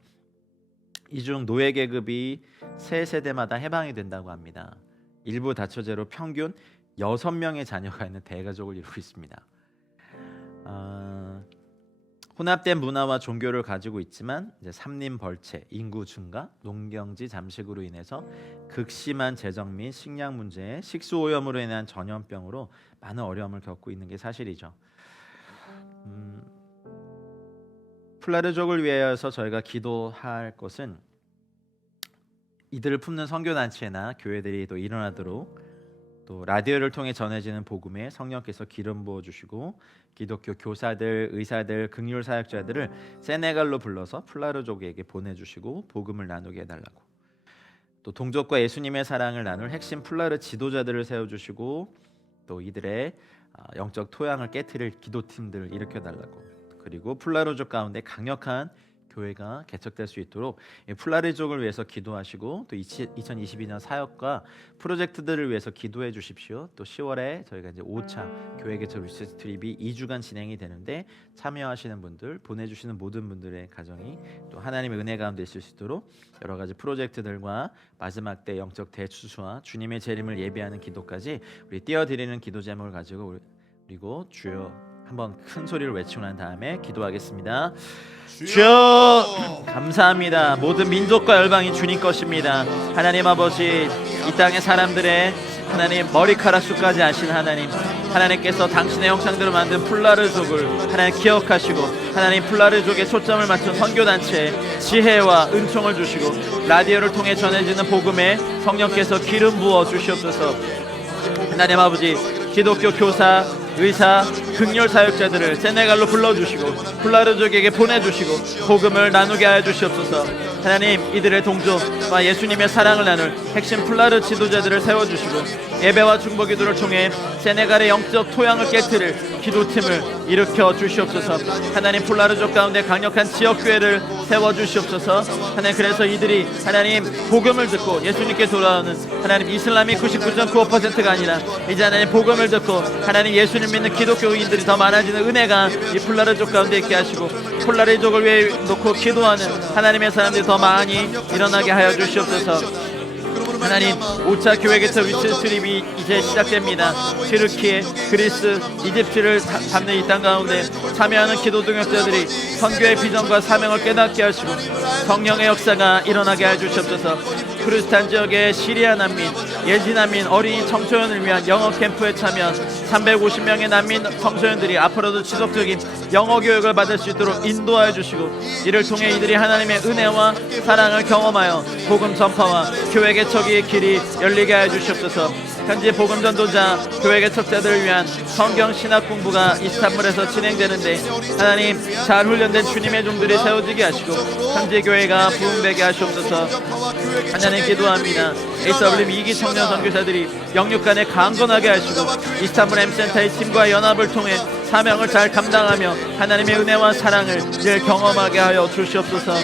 이 중 노예 계급이 세 세대마다 해방이 된다고 합니다. 일부 다처제로 평균 6명의 자녀가 있는 대가족을 이루고 있습니다. 혼합된 문화와 종교를 가지고 있지만 이제 삼림 벌채, 인구 증가, 농경지 잠식으로 인해서 극심한 재정 및 식량 문제에 식수 오염으로 인한 전염병으로 많은 어려움을 겪고 있는 게 사실이죠. 풀라르족을 위하여서 저희가 기도할 것은 이들을 품는 선교단체나 교회들이 또 일어나도록 또 라디오를 통해 전해지는 복음에 성령께서 기름 부어주시고 기독교 교사들, 의사들, 긍휼 사역자들을 세네갈로 불러서 풀라르족에게 보내주시고 복음을 나누게 해달라고, 또 동족과 예수님의 사랑을 나눌 핵심 풀라르 지도자들을 세워주시고 또 이들의 영적 토양을 깨트릴 기도팀들을 일으켜달라고, 그리고 풀라르족 가운데 강력한 교회가 개척될 수 있도록 풀라르족을 위해서 기도하시고 또 2022년 사역과 프로젝트들을 위해서 기도해 주십시오. 또 10월에 저희가 이제 5차 교회 개척 리서치 트립이 2주간 진행이 되는데 참여하시는 분들, 보내주시는 모든 분들의 가정이 또 하나님의 은혜 가운데 있을 수 있도록 여러 가지 프로젝트들과 마지막 때 영적 대추수와 주님의 재림을 예비하는 기도까지 우리 띄워드리는 기도 제목을 가지고 그리고 주여 한번 큰 소리로 외치고 난 다음에 기도하겠습니다. 주여 감사합니다. 모든 민족과 열방이 주님 것입니다. 하나님 아버지, 이 땅의 사람들의 하나님 머리카락 수까지 아신 하나님, 하나님께서 당신의 형상대로 만든 풀라르족을 하나님 기억하시고 하나님 풀라르족에 초점을 맞춘 선교단체에 지혜와 은총을 주시고 라디오를 통해 전해지는 복음에 성령께서 기름 부어 주시옵소서. 하나님 아버지, 기독교 교사, 의사, 극렬 사역자들을 세네갈로 불러주시고 플라르족에게 보내주시고 복음을 나누게 하여 주시옵소서. 하나님, 이들의 동조와 예수님의 사랑을 나눌 핵심 플라르 지도자들을 세워주시고 예배와 중보 기도를 통해 세네갈의 영적 토양을 깨트릴 기도팀을 일으켜 주시옵소서. 하나님, 플라르족 가운데 강력한 지역교회를 세워주시옵소서. 하나님, 그래서 이들이 하나님 복음을 듣고 예수님께 돌아오는 하나님 이슬람이 99.95%가 아니라 이제 하나님 복음을 듣고 하나님 예수님 믿는 기독교인들이 더 많아지는 은혜가 이 플라르족 가운데 있게 하시고 플라르족을 위해 놓고 기도하는 하나님의 사람들이 더 많이 일어나게 하여 주시옵소서. 하나님, 5차 교회 개척 위치 수립이 이제 시작됩니다. 튀르키예, 그리스, 이집트를 담는 이 땅 가운데 참여하는 기도 동역자들이 선교의 비전과 사명을 깨닫게 하시고 성령의 역사가 일어나게 해주시옵소서. 크루스탄 지역의 시리아 난민, 예지 난민, 어린이 청소년을 위한 영어 캠프에 참여한 350명의 난민 청소년들이 앞으로도 지속적인 영어 교육을 받을 수 있도록 인도하여 주시고 이를 통해 이들이 하나님의 은혜와 사랑을 경험하여 복음 전파와 교회 개척의 길이 열리게 하여 주시옵소서. 현재 복음 전도자, 교회 개척자들을 위한 성경 신학 공부가 이스탄불에서 진행되는데 하나님, 잘 훈련된 주님의 종들이 세워지게 하시고 현재 교회가 부흥되게 하시옵소서. 하나님, 기도합니다. AWM 2기 청년 선교사들이 영육간에 강건하게 하시고 이스탄불 M센터의 팀과 연합을 통해 사명을 잘 감당하며 하나님의 은혜와 사랑을 늘 경험하게 하여 주시옵소서.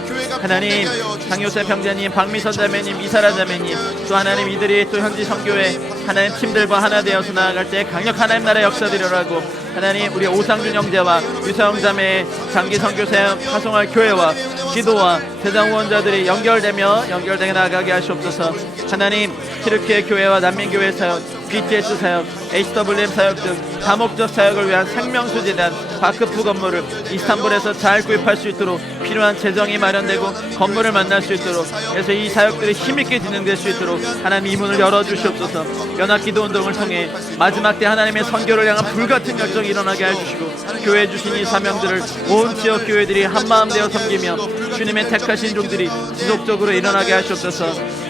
하나님, 장요셉 형제님, 박미선 자매님, 이사라 자매님, 또 하나님 이들이 또 현지 선교회 하나님 팀들과 하나 되어서 나아갈 때 강력 하나님 나라의 역사들이 일어나고 하나님, 우리 오상준 형제와 유서영 자매의 장기 선교 사역 파송할 교회와 기도와 대장 후원자들이 연결되게 나아가게 하시옵소서. 하나님, 튀르키예 교회와 난민교회 사역, BTS 사역, HWM 사역 등 다목적 사역을 위한 생명수재단 바크프 건물을 이스탄불에서 잘 구입할 수 있도록 필요한 재정이 마련되고 건물을 만날 수 있도록, 그래서 이 사역들이 힘있게 진행될 수 있도록 하나님 이 문을 열어주시옵소서. 연합기도운동을 통해 마지막 때 하나님의 선교를 향한 불같은 열정이 일어나게 해주시고 교회에 주신 이 사명들을 온 지역 교회들이 한마음 되어 섬기며 주님의 택하신 종들이 지속적으로 일어나게 하시옵소서.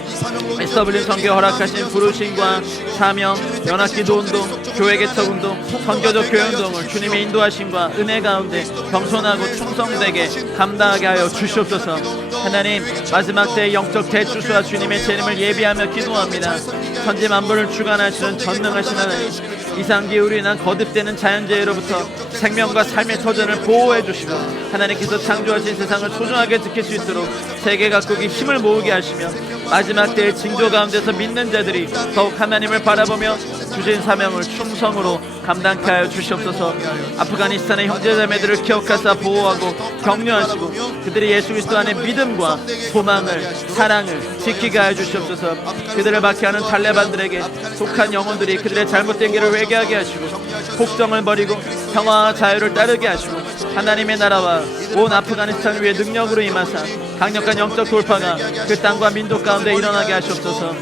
SWM 선교 허락하신 부르심과 사명, 연합기도운동, 교회 개척운동, 선교적 교회운동을 주님의 인도하심과 은혜 가운데 겸손하고 충성되게 감당하게 하여 주시옵소서. 하나님, 마지막 때의 영적 대추수와 주님의 재림을 예비하며 기도합니다. 천지 만물을 주관하시는 전능하신 하나님, 이상기후로 인한 거듭되는 자연재해로부터 생명과 삶의 터전을 보호해 주시고 하나님께서 창조하신 세상을 소중하게 지킬 수 있도록 세계 각국이 힘을 모으게 하시며 마지막 때의 징조 가운데서 믿는 자들이 더욱 하나님을 바라보며 주신 사명을 충성으로 감당케 하여 주시옵소서. 아프가니스탄의 형제자매들을 기억하사 보호하고 격려하시고 그들이 예수 그리스도 안에 믿음과 소망을, 사랑을 지키게 하여 주시옵소서. 그들을 박해하는 탈레반들에게 속한 영혼들이 그들의 잘못된 길을 회개하게 하시고 폭정을 버리고 평화와 자유를 따르게 하시고 하나님의 나라와 온 아프가니스탄을 위해 능력으로 임하사 강력한 영적 돌파가 그 땅과 민족 가운데 일어나게 하시옵소서.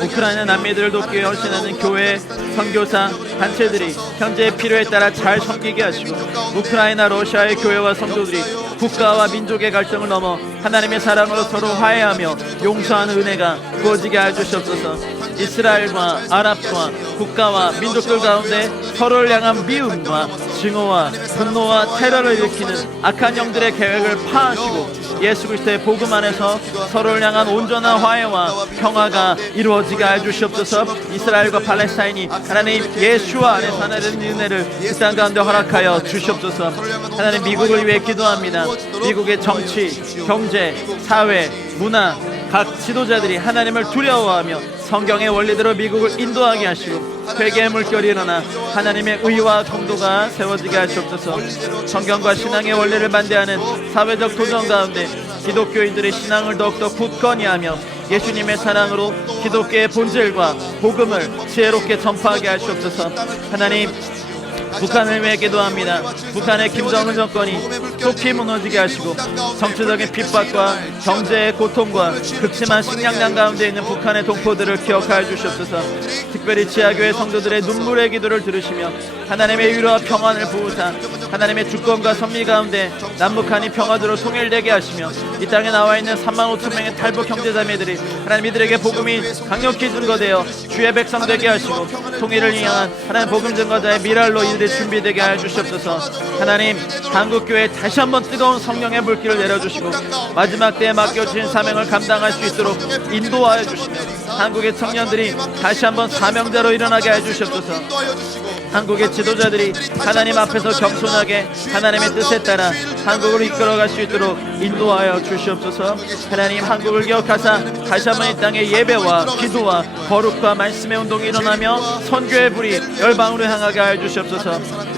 우크라이나 난민들을 돕기 위해 헌신하는 교회, 선교사, 단체들이 현재의 필요에 따라 잘 섬기게 하시고 우크라이나, 러시아의 교회와 성도들이 국가와 민족의 갈등을 넘어 하나님의 사랑으로 서로 화해하며 용서하는 은혜가 부어지게 하여 주시옵소서. 이스라엘과 아랍과 국가와 민족들 가운데 서로를 향한 미움과 증오와 분노와 테러를 일으키는 악한 영들의 계획을 파하시고 예수 그리스도의 복음 안에서 서로를 향한 온전한 화해와 평화가 이루어지게 하여 주시옵소서. 이스라엘과 팔레스타인이 하나님 예수와 안에서 하나 되는 은혜를 이 땅 가운데 허락하여 주시옵소서. 하나님, 미국을 위해 기도합니다. 미국의 정치, 경제, 사회, 문화 각 지도자들이 하나님을 두려워하며 성경의 원리대로 미국을 인도하게 하시고 회개의 물결이 일어나 하나님의 의와 공도가 세워지게 하시옵소서. 성경과 신앙의 원리를 반대하는 사회적 도전 가운데 기독교인들의 신앙을 더욱더 굳건히 하며 예수님의 사랑으로 기독교의 본질과 복음을 지혜롭게 전파하게 하시옵소서. 하나님, 북한을 위해 기도합니다. 북한의 김정은 정권이 속히 무너지게 하시고 정치적인 핍박과 경제의 고통과 극심한 식량난 가운데 있는 북한의 동포들을 기억하여 주시옵소서. 특별히 지하교회 성도들의 눈물의 기도를 들으시며 하나님의 위로와 평안을 부으사 하나님의 주권과 섭리 가운데 남북한이 평화대로 통일되게 하시며 이 땅에 나와 있는 35,000명의 탈북 형제자매들이 하나님 이들에게 복음이 강력히 증거되어 주의 백성 되게 하시고 통일을 향한 하나님 복음 증거자의 미랄로 시대 준비되게 하여 주시옵소서. 하나님, 한국교회에 다시 한번 뜨거운 성령의 불길을 내려주시고 마지막 때에 맡겨주신 사명을 감당할 수 있도록 인도하여 주시며 한국의 청년들이 다시 한번 사명자로 일어나게 해 주시옵소서. 한국의 지도자들이 하나님 앞에서 겸손하게 하나님의 뜻에 따라 한국을 이끌어갈 수 있도록 인도하여 주시옵소서. 하나님, 한국을 기억하사 다시 한번 이 땅에 예배와 기도와 거룩과 말씀의 운동이 일어나며 선교의 불이 열방으로 향하게 하여 주시옵소서.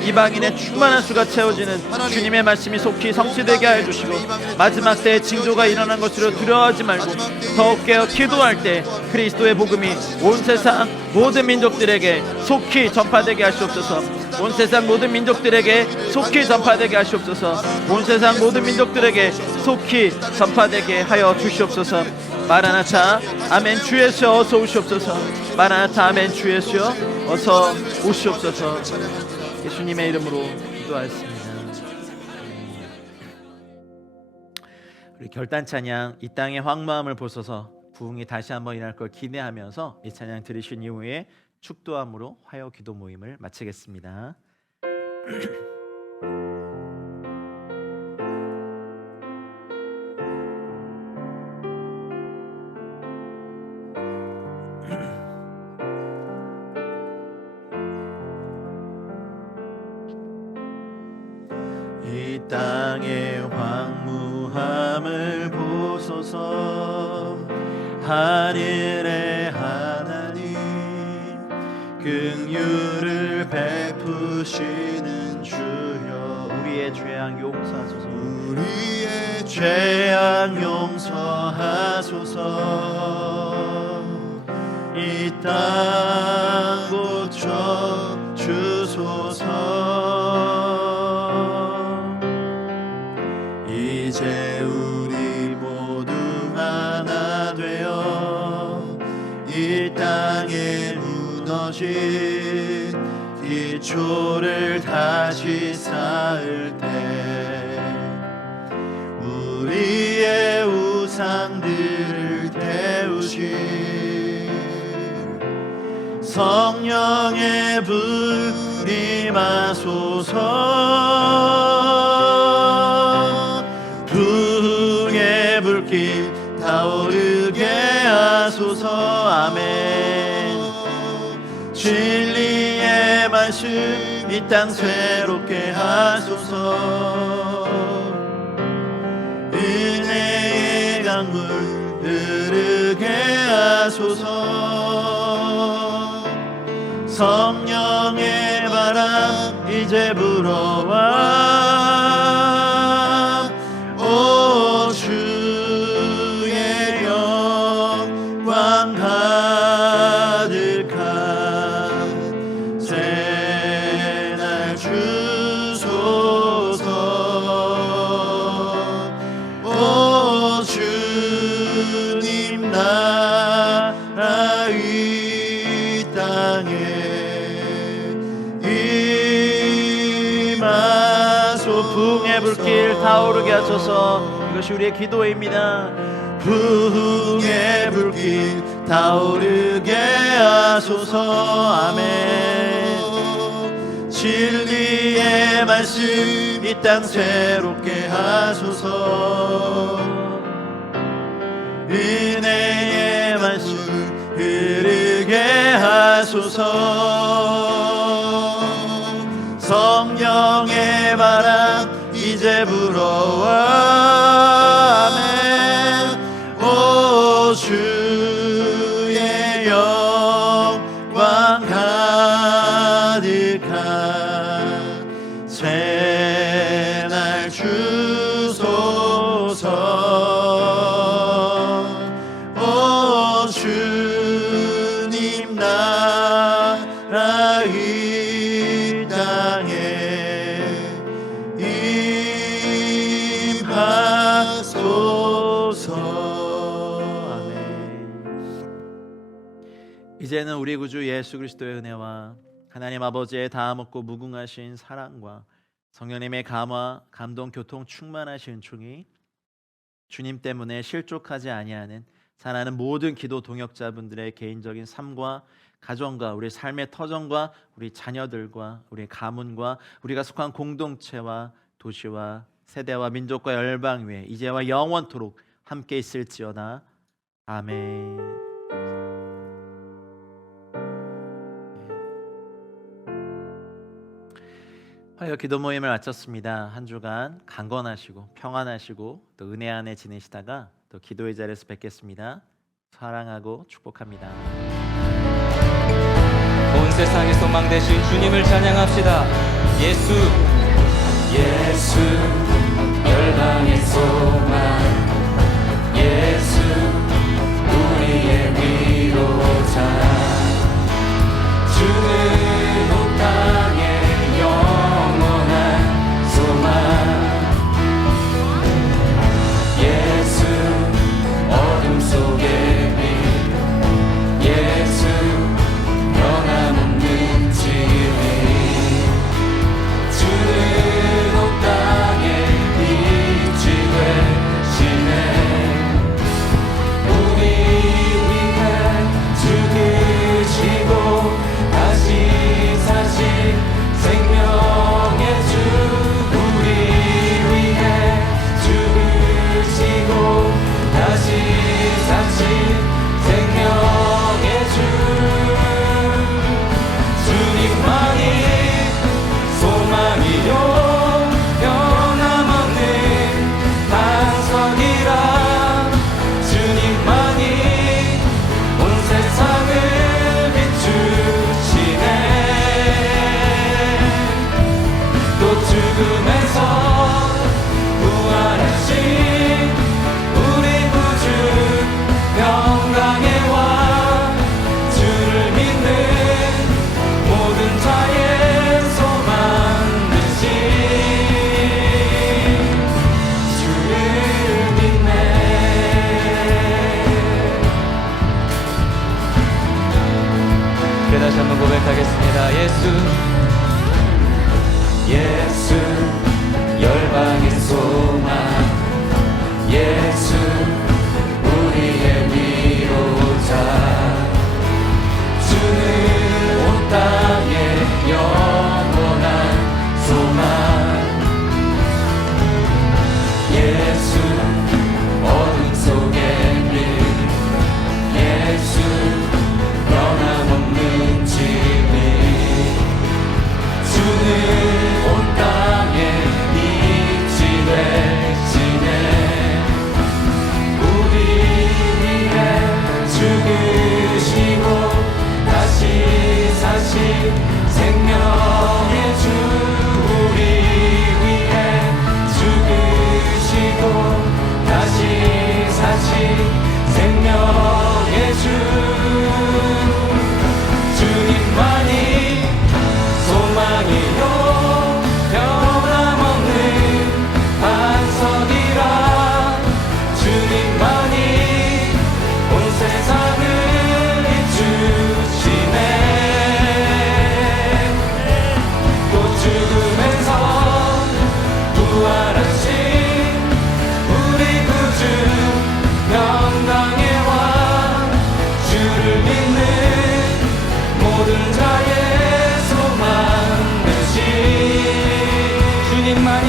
이방인의 충만한 수가 채워지는 주님의 말씀이 속히 성취되게 하여 주시고 마지막 때에 징조가 일어난 것으로 두려워하지 말고 더욱 깨어 기도할 때 그리스도의 복음이 온 세상 모든 민족들에게 속히 전파되게 하시옵소서. 온 세상 모든 민족들에게 속히 전파되게 하시옵소서. 온 세상 모든 민족들에게 속히 전파되게 하여 주시옵소서. 마라나타 아멘. 주 예수 어서 오시옵소서. 마라나타 아멘. 주 예수 어서 오시옵소서. 예수님의 이름으로 기도하였습니다. 우리 결단 찬양 이 땅의 황무함을 보소서 부흥이 다시 한번 일어날 걸 기대하면서 이 찬양 들으신 이후에 축도함으로 화요 기도 모임을 마치겠습니다. 이 땅의 황무함을 보소서. 하늘의 하나님 긍휼을 베푸시는 주여 우리의 죄악 용서하소서. 우리의 죄악 용서하소서. 이 땅 고쳐 주소서. 이제 우리 모두 하나 되어 이 땅에 무너진 기초를 다시 쌓을 때 우리의 우상들을 태우신 성령의 불 임하소서. 부흥의 불길 타오르게 하소서. 아멘. 진리의 말씀 이 땅 새롭게 하소서. 은혜의 강물 흐르게 하소서. 성령의 바람 이제 불어와 오 주의 영광 가득한 새날 주소서. 오 주님 나라 이 땅에 임하소. 부흥의 불길 타오르게 하소서. 이것이 우리의 기도입니다. 부흥의 불길 타오르게 하소서. 아멘. 진리의 말씀 이 땅 새롭게 하소서. 은혜의 말씀 흐르게 하소서. 성령의 바람 이제 불어와 아멘. 오 주의 영광 가득한 새날 주소서. 오 주님 나라 이 땅에 임하소서. 아멘. 이제는 우리 구주 예수 그리스도의 은혜와 하나님 아버지의 다함없고 무궁하신 사랑과 성령님의 감화, 감동, 교통, 충만하신 은총이 주님 때문에 실족하지 아니하는 사랑하는 모든 기도 동역자분들의 개인적인 삶과 가정과 우리 삶의 터전과 우리 자녀들과 우리 가문과 우리가 속한 공동체와 도시와 세대와 민족과 열방 위에 이제와 영원토록 함께 있을지어다. 아멘. 화요 기도 모임을 마쳤습니다. 한 주간 강건하시고 평안하시고 또 은혜 안에 지내시다가 또 기도의 자리에서 뵙겠습니다. 사랑하고 축복합니다. 온 세상의 소망 되신 주님을 찬양합시다. 예수 열방의 소망, 예수 우리의 위로자, 주는 온 땅의 영원한 소망, 예수 어둠 속의 빛, 예수 변함없는 진리, 주는 온 땅의 빛이 되시네. 우리 위해 죽으시고 다시 사신 생명의 주, 우리 위해 죽으시고 다시 사신 생명의 주, 주님만이 소망이요 변함없는 반석이라, 주님만이 온 세상을 비추시네. 또 죽음에서 부활하신 우리 구주 평강의 왕, 주를 믿는 모든 자의 소망 되신 주를 믿네. 다시 한번 고백하겠습니다. 예수 열방의 소망, 예수 우리의 위로자, 주는 온 땅의 영원한 소망, 예수 어둠 속의 빛, 예수 변함없는 진리, 주는 온 땅의 빛이 되시네. 우리 위해 죽으시고 다시 사신 생명의 주, 우리 위해 죽으시고 다시 사신 생명의 주, 주님만이 소망이요 변함없는 반석이라, 주님만이 온 세상을 비추시네. 또 죽음에서 부활하신 우리 구주 평강의 왕, 주를 믿는 모든 자의 소망 되신 주님만이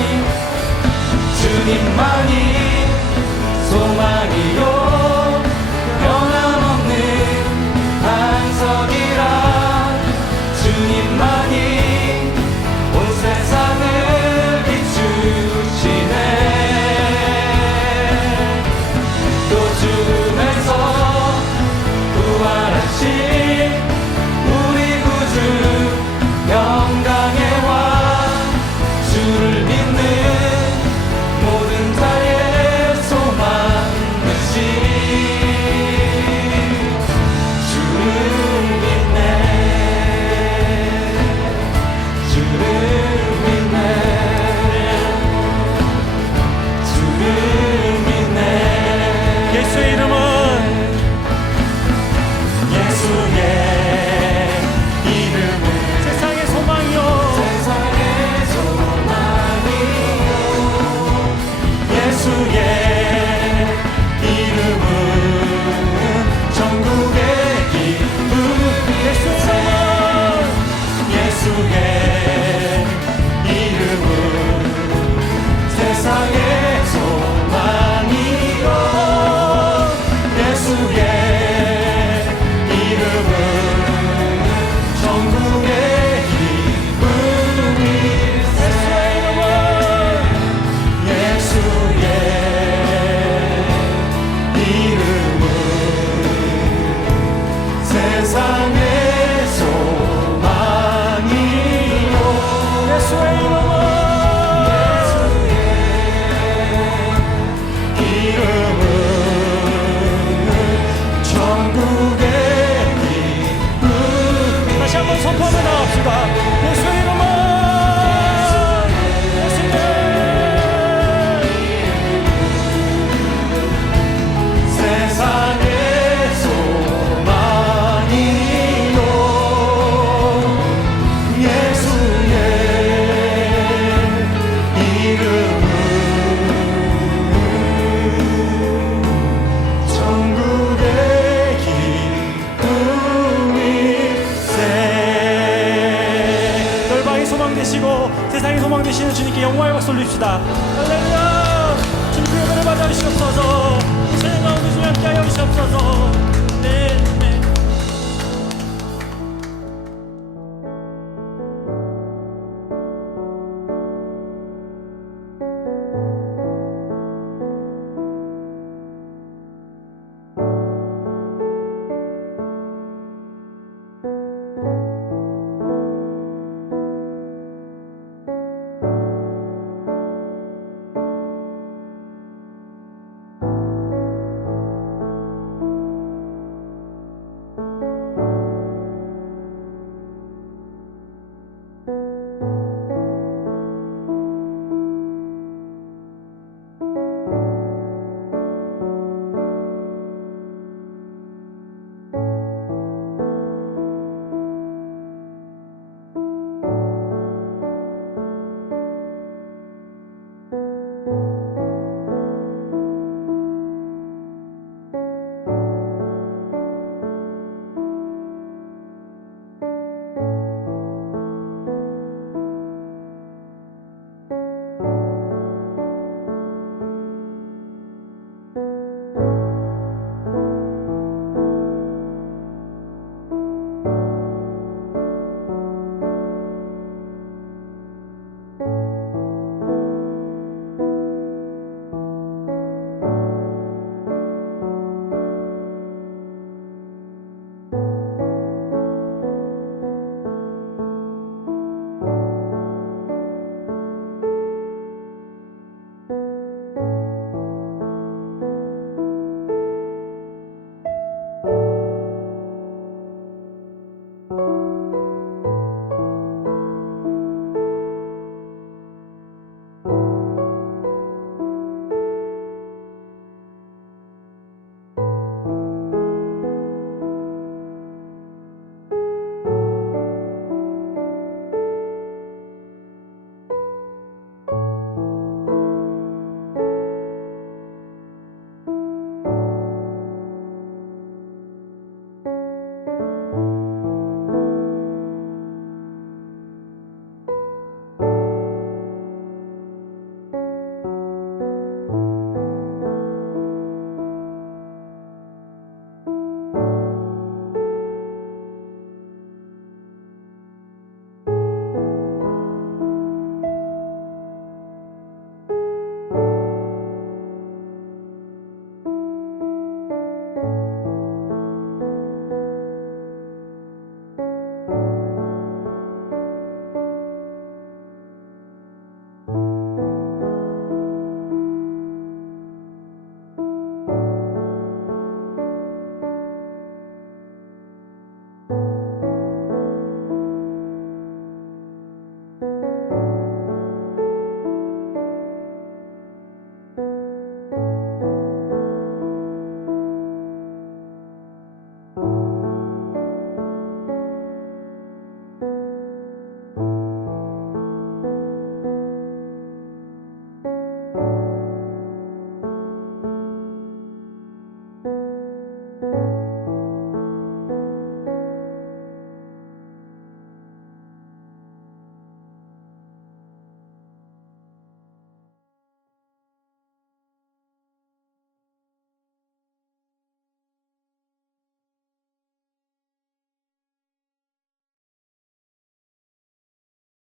소망이요 변함없는 반석이라, 주님만이 온 세상을 비추시네. 또 죽음에서 부활하신 우리 구주 평강의 왕, 주를 믿는 모든 자의 소망 되신 주를 믿네. 주를 믿네. 주를 믿네. 예수의 이름으로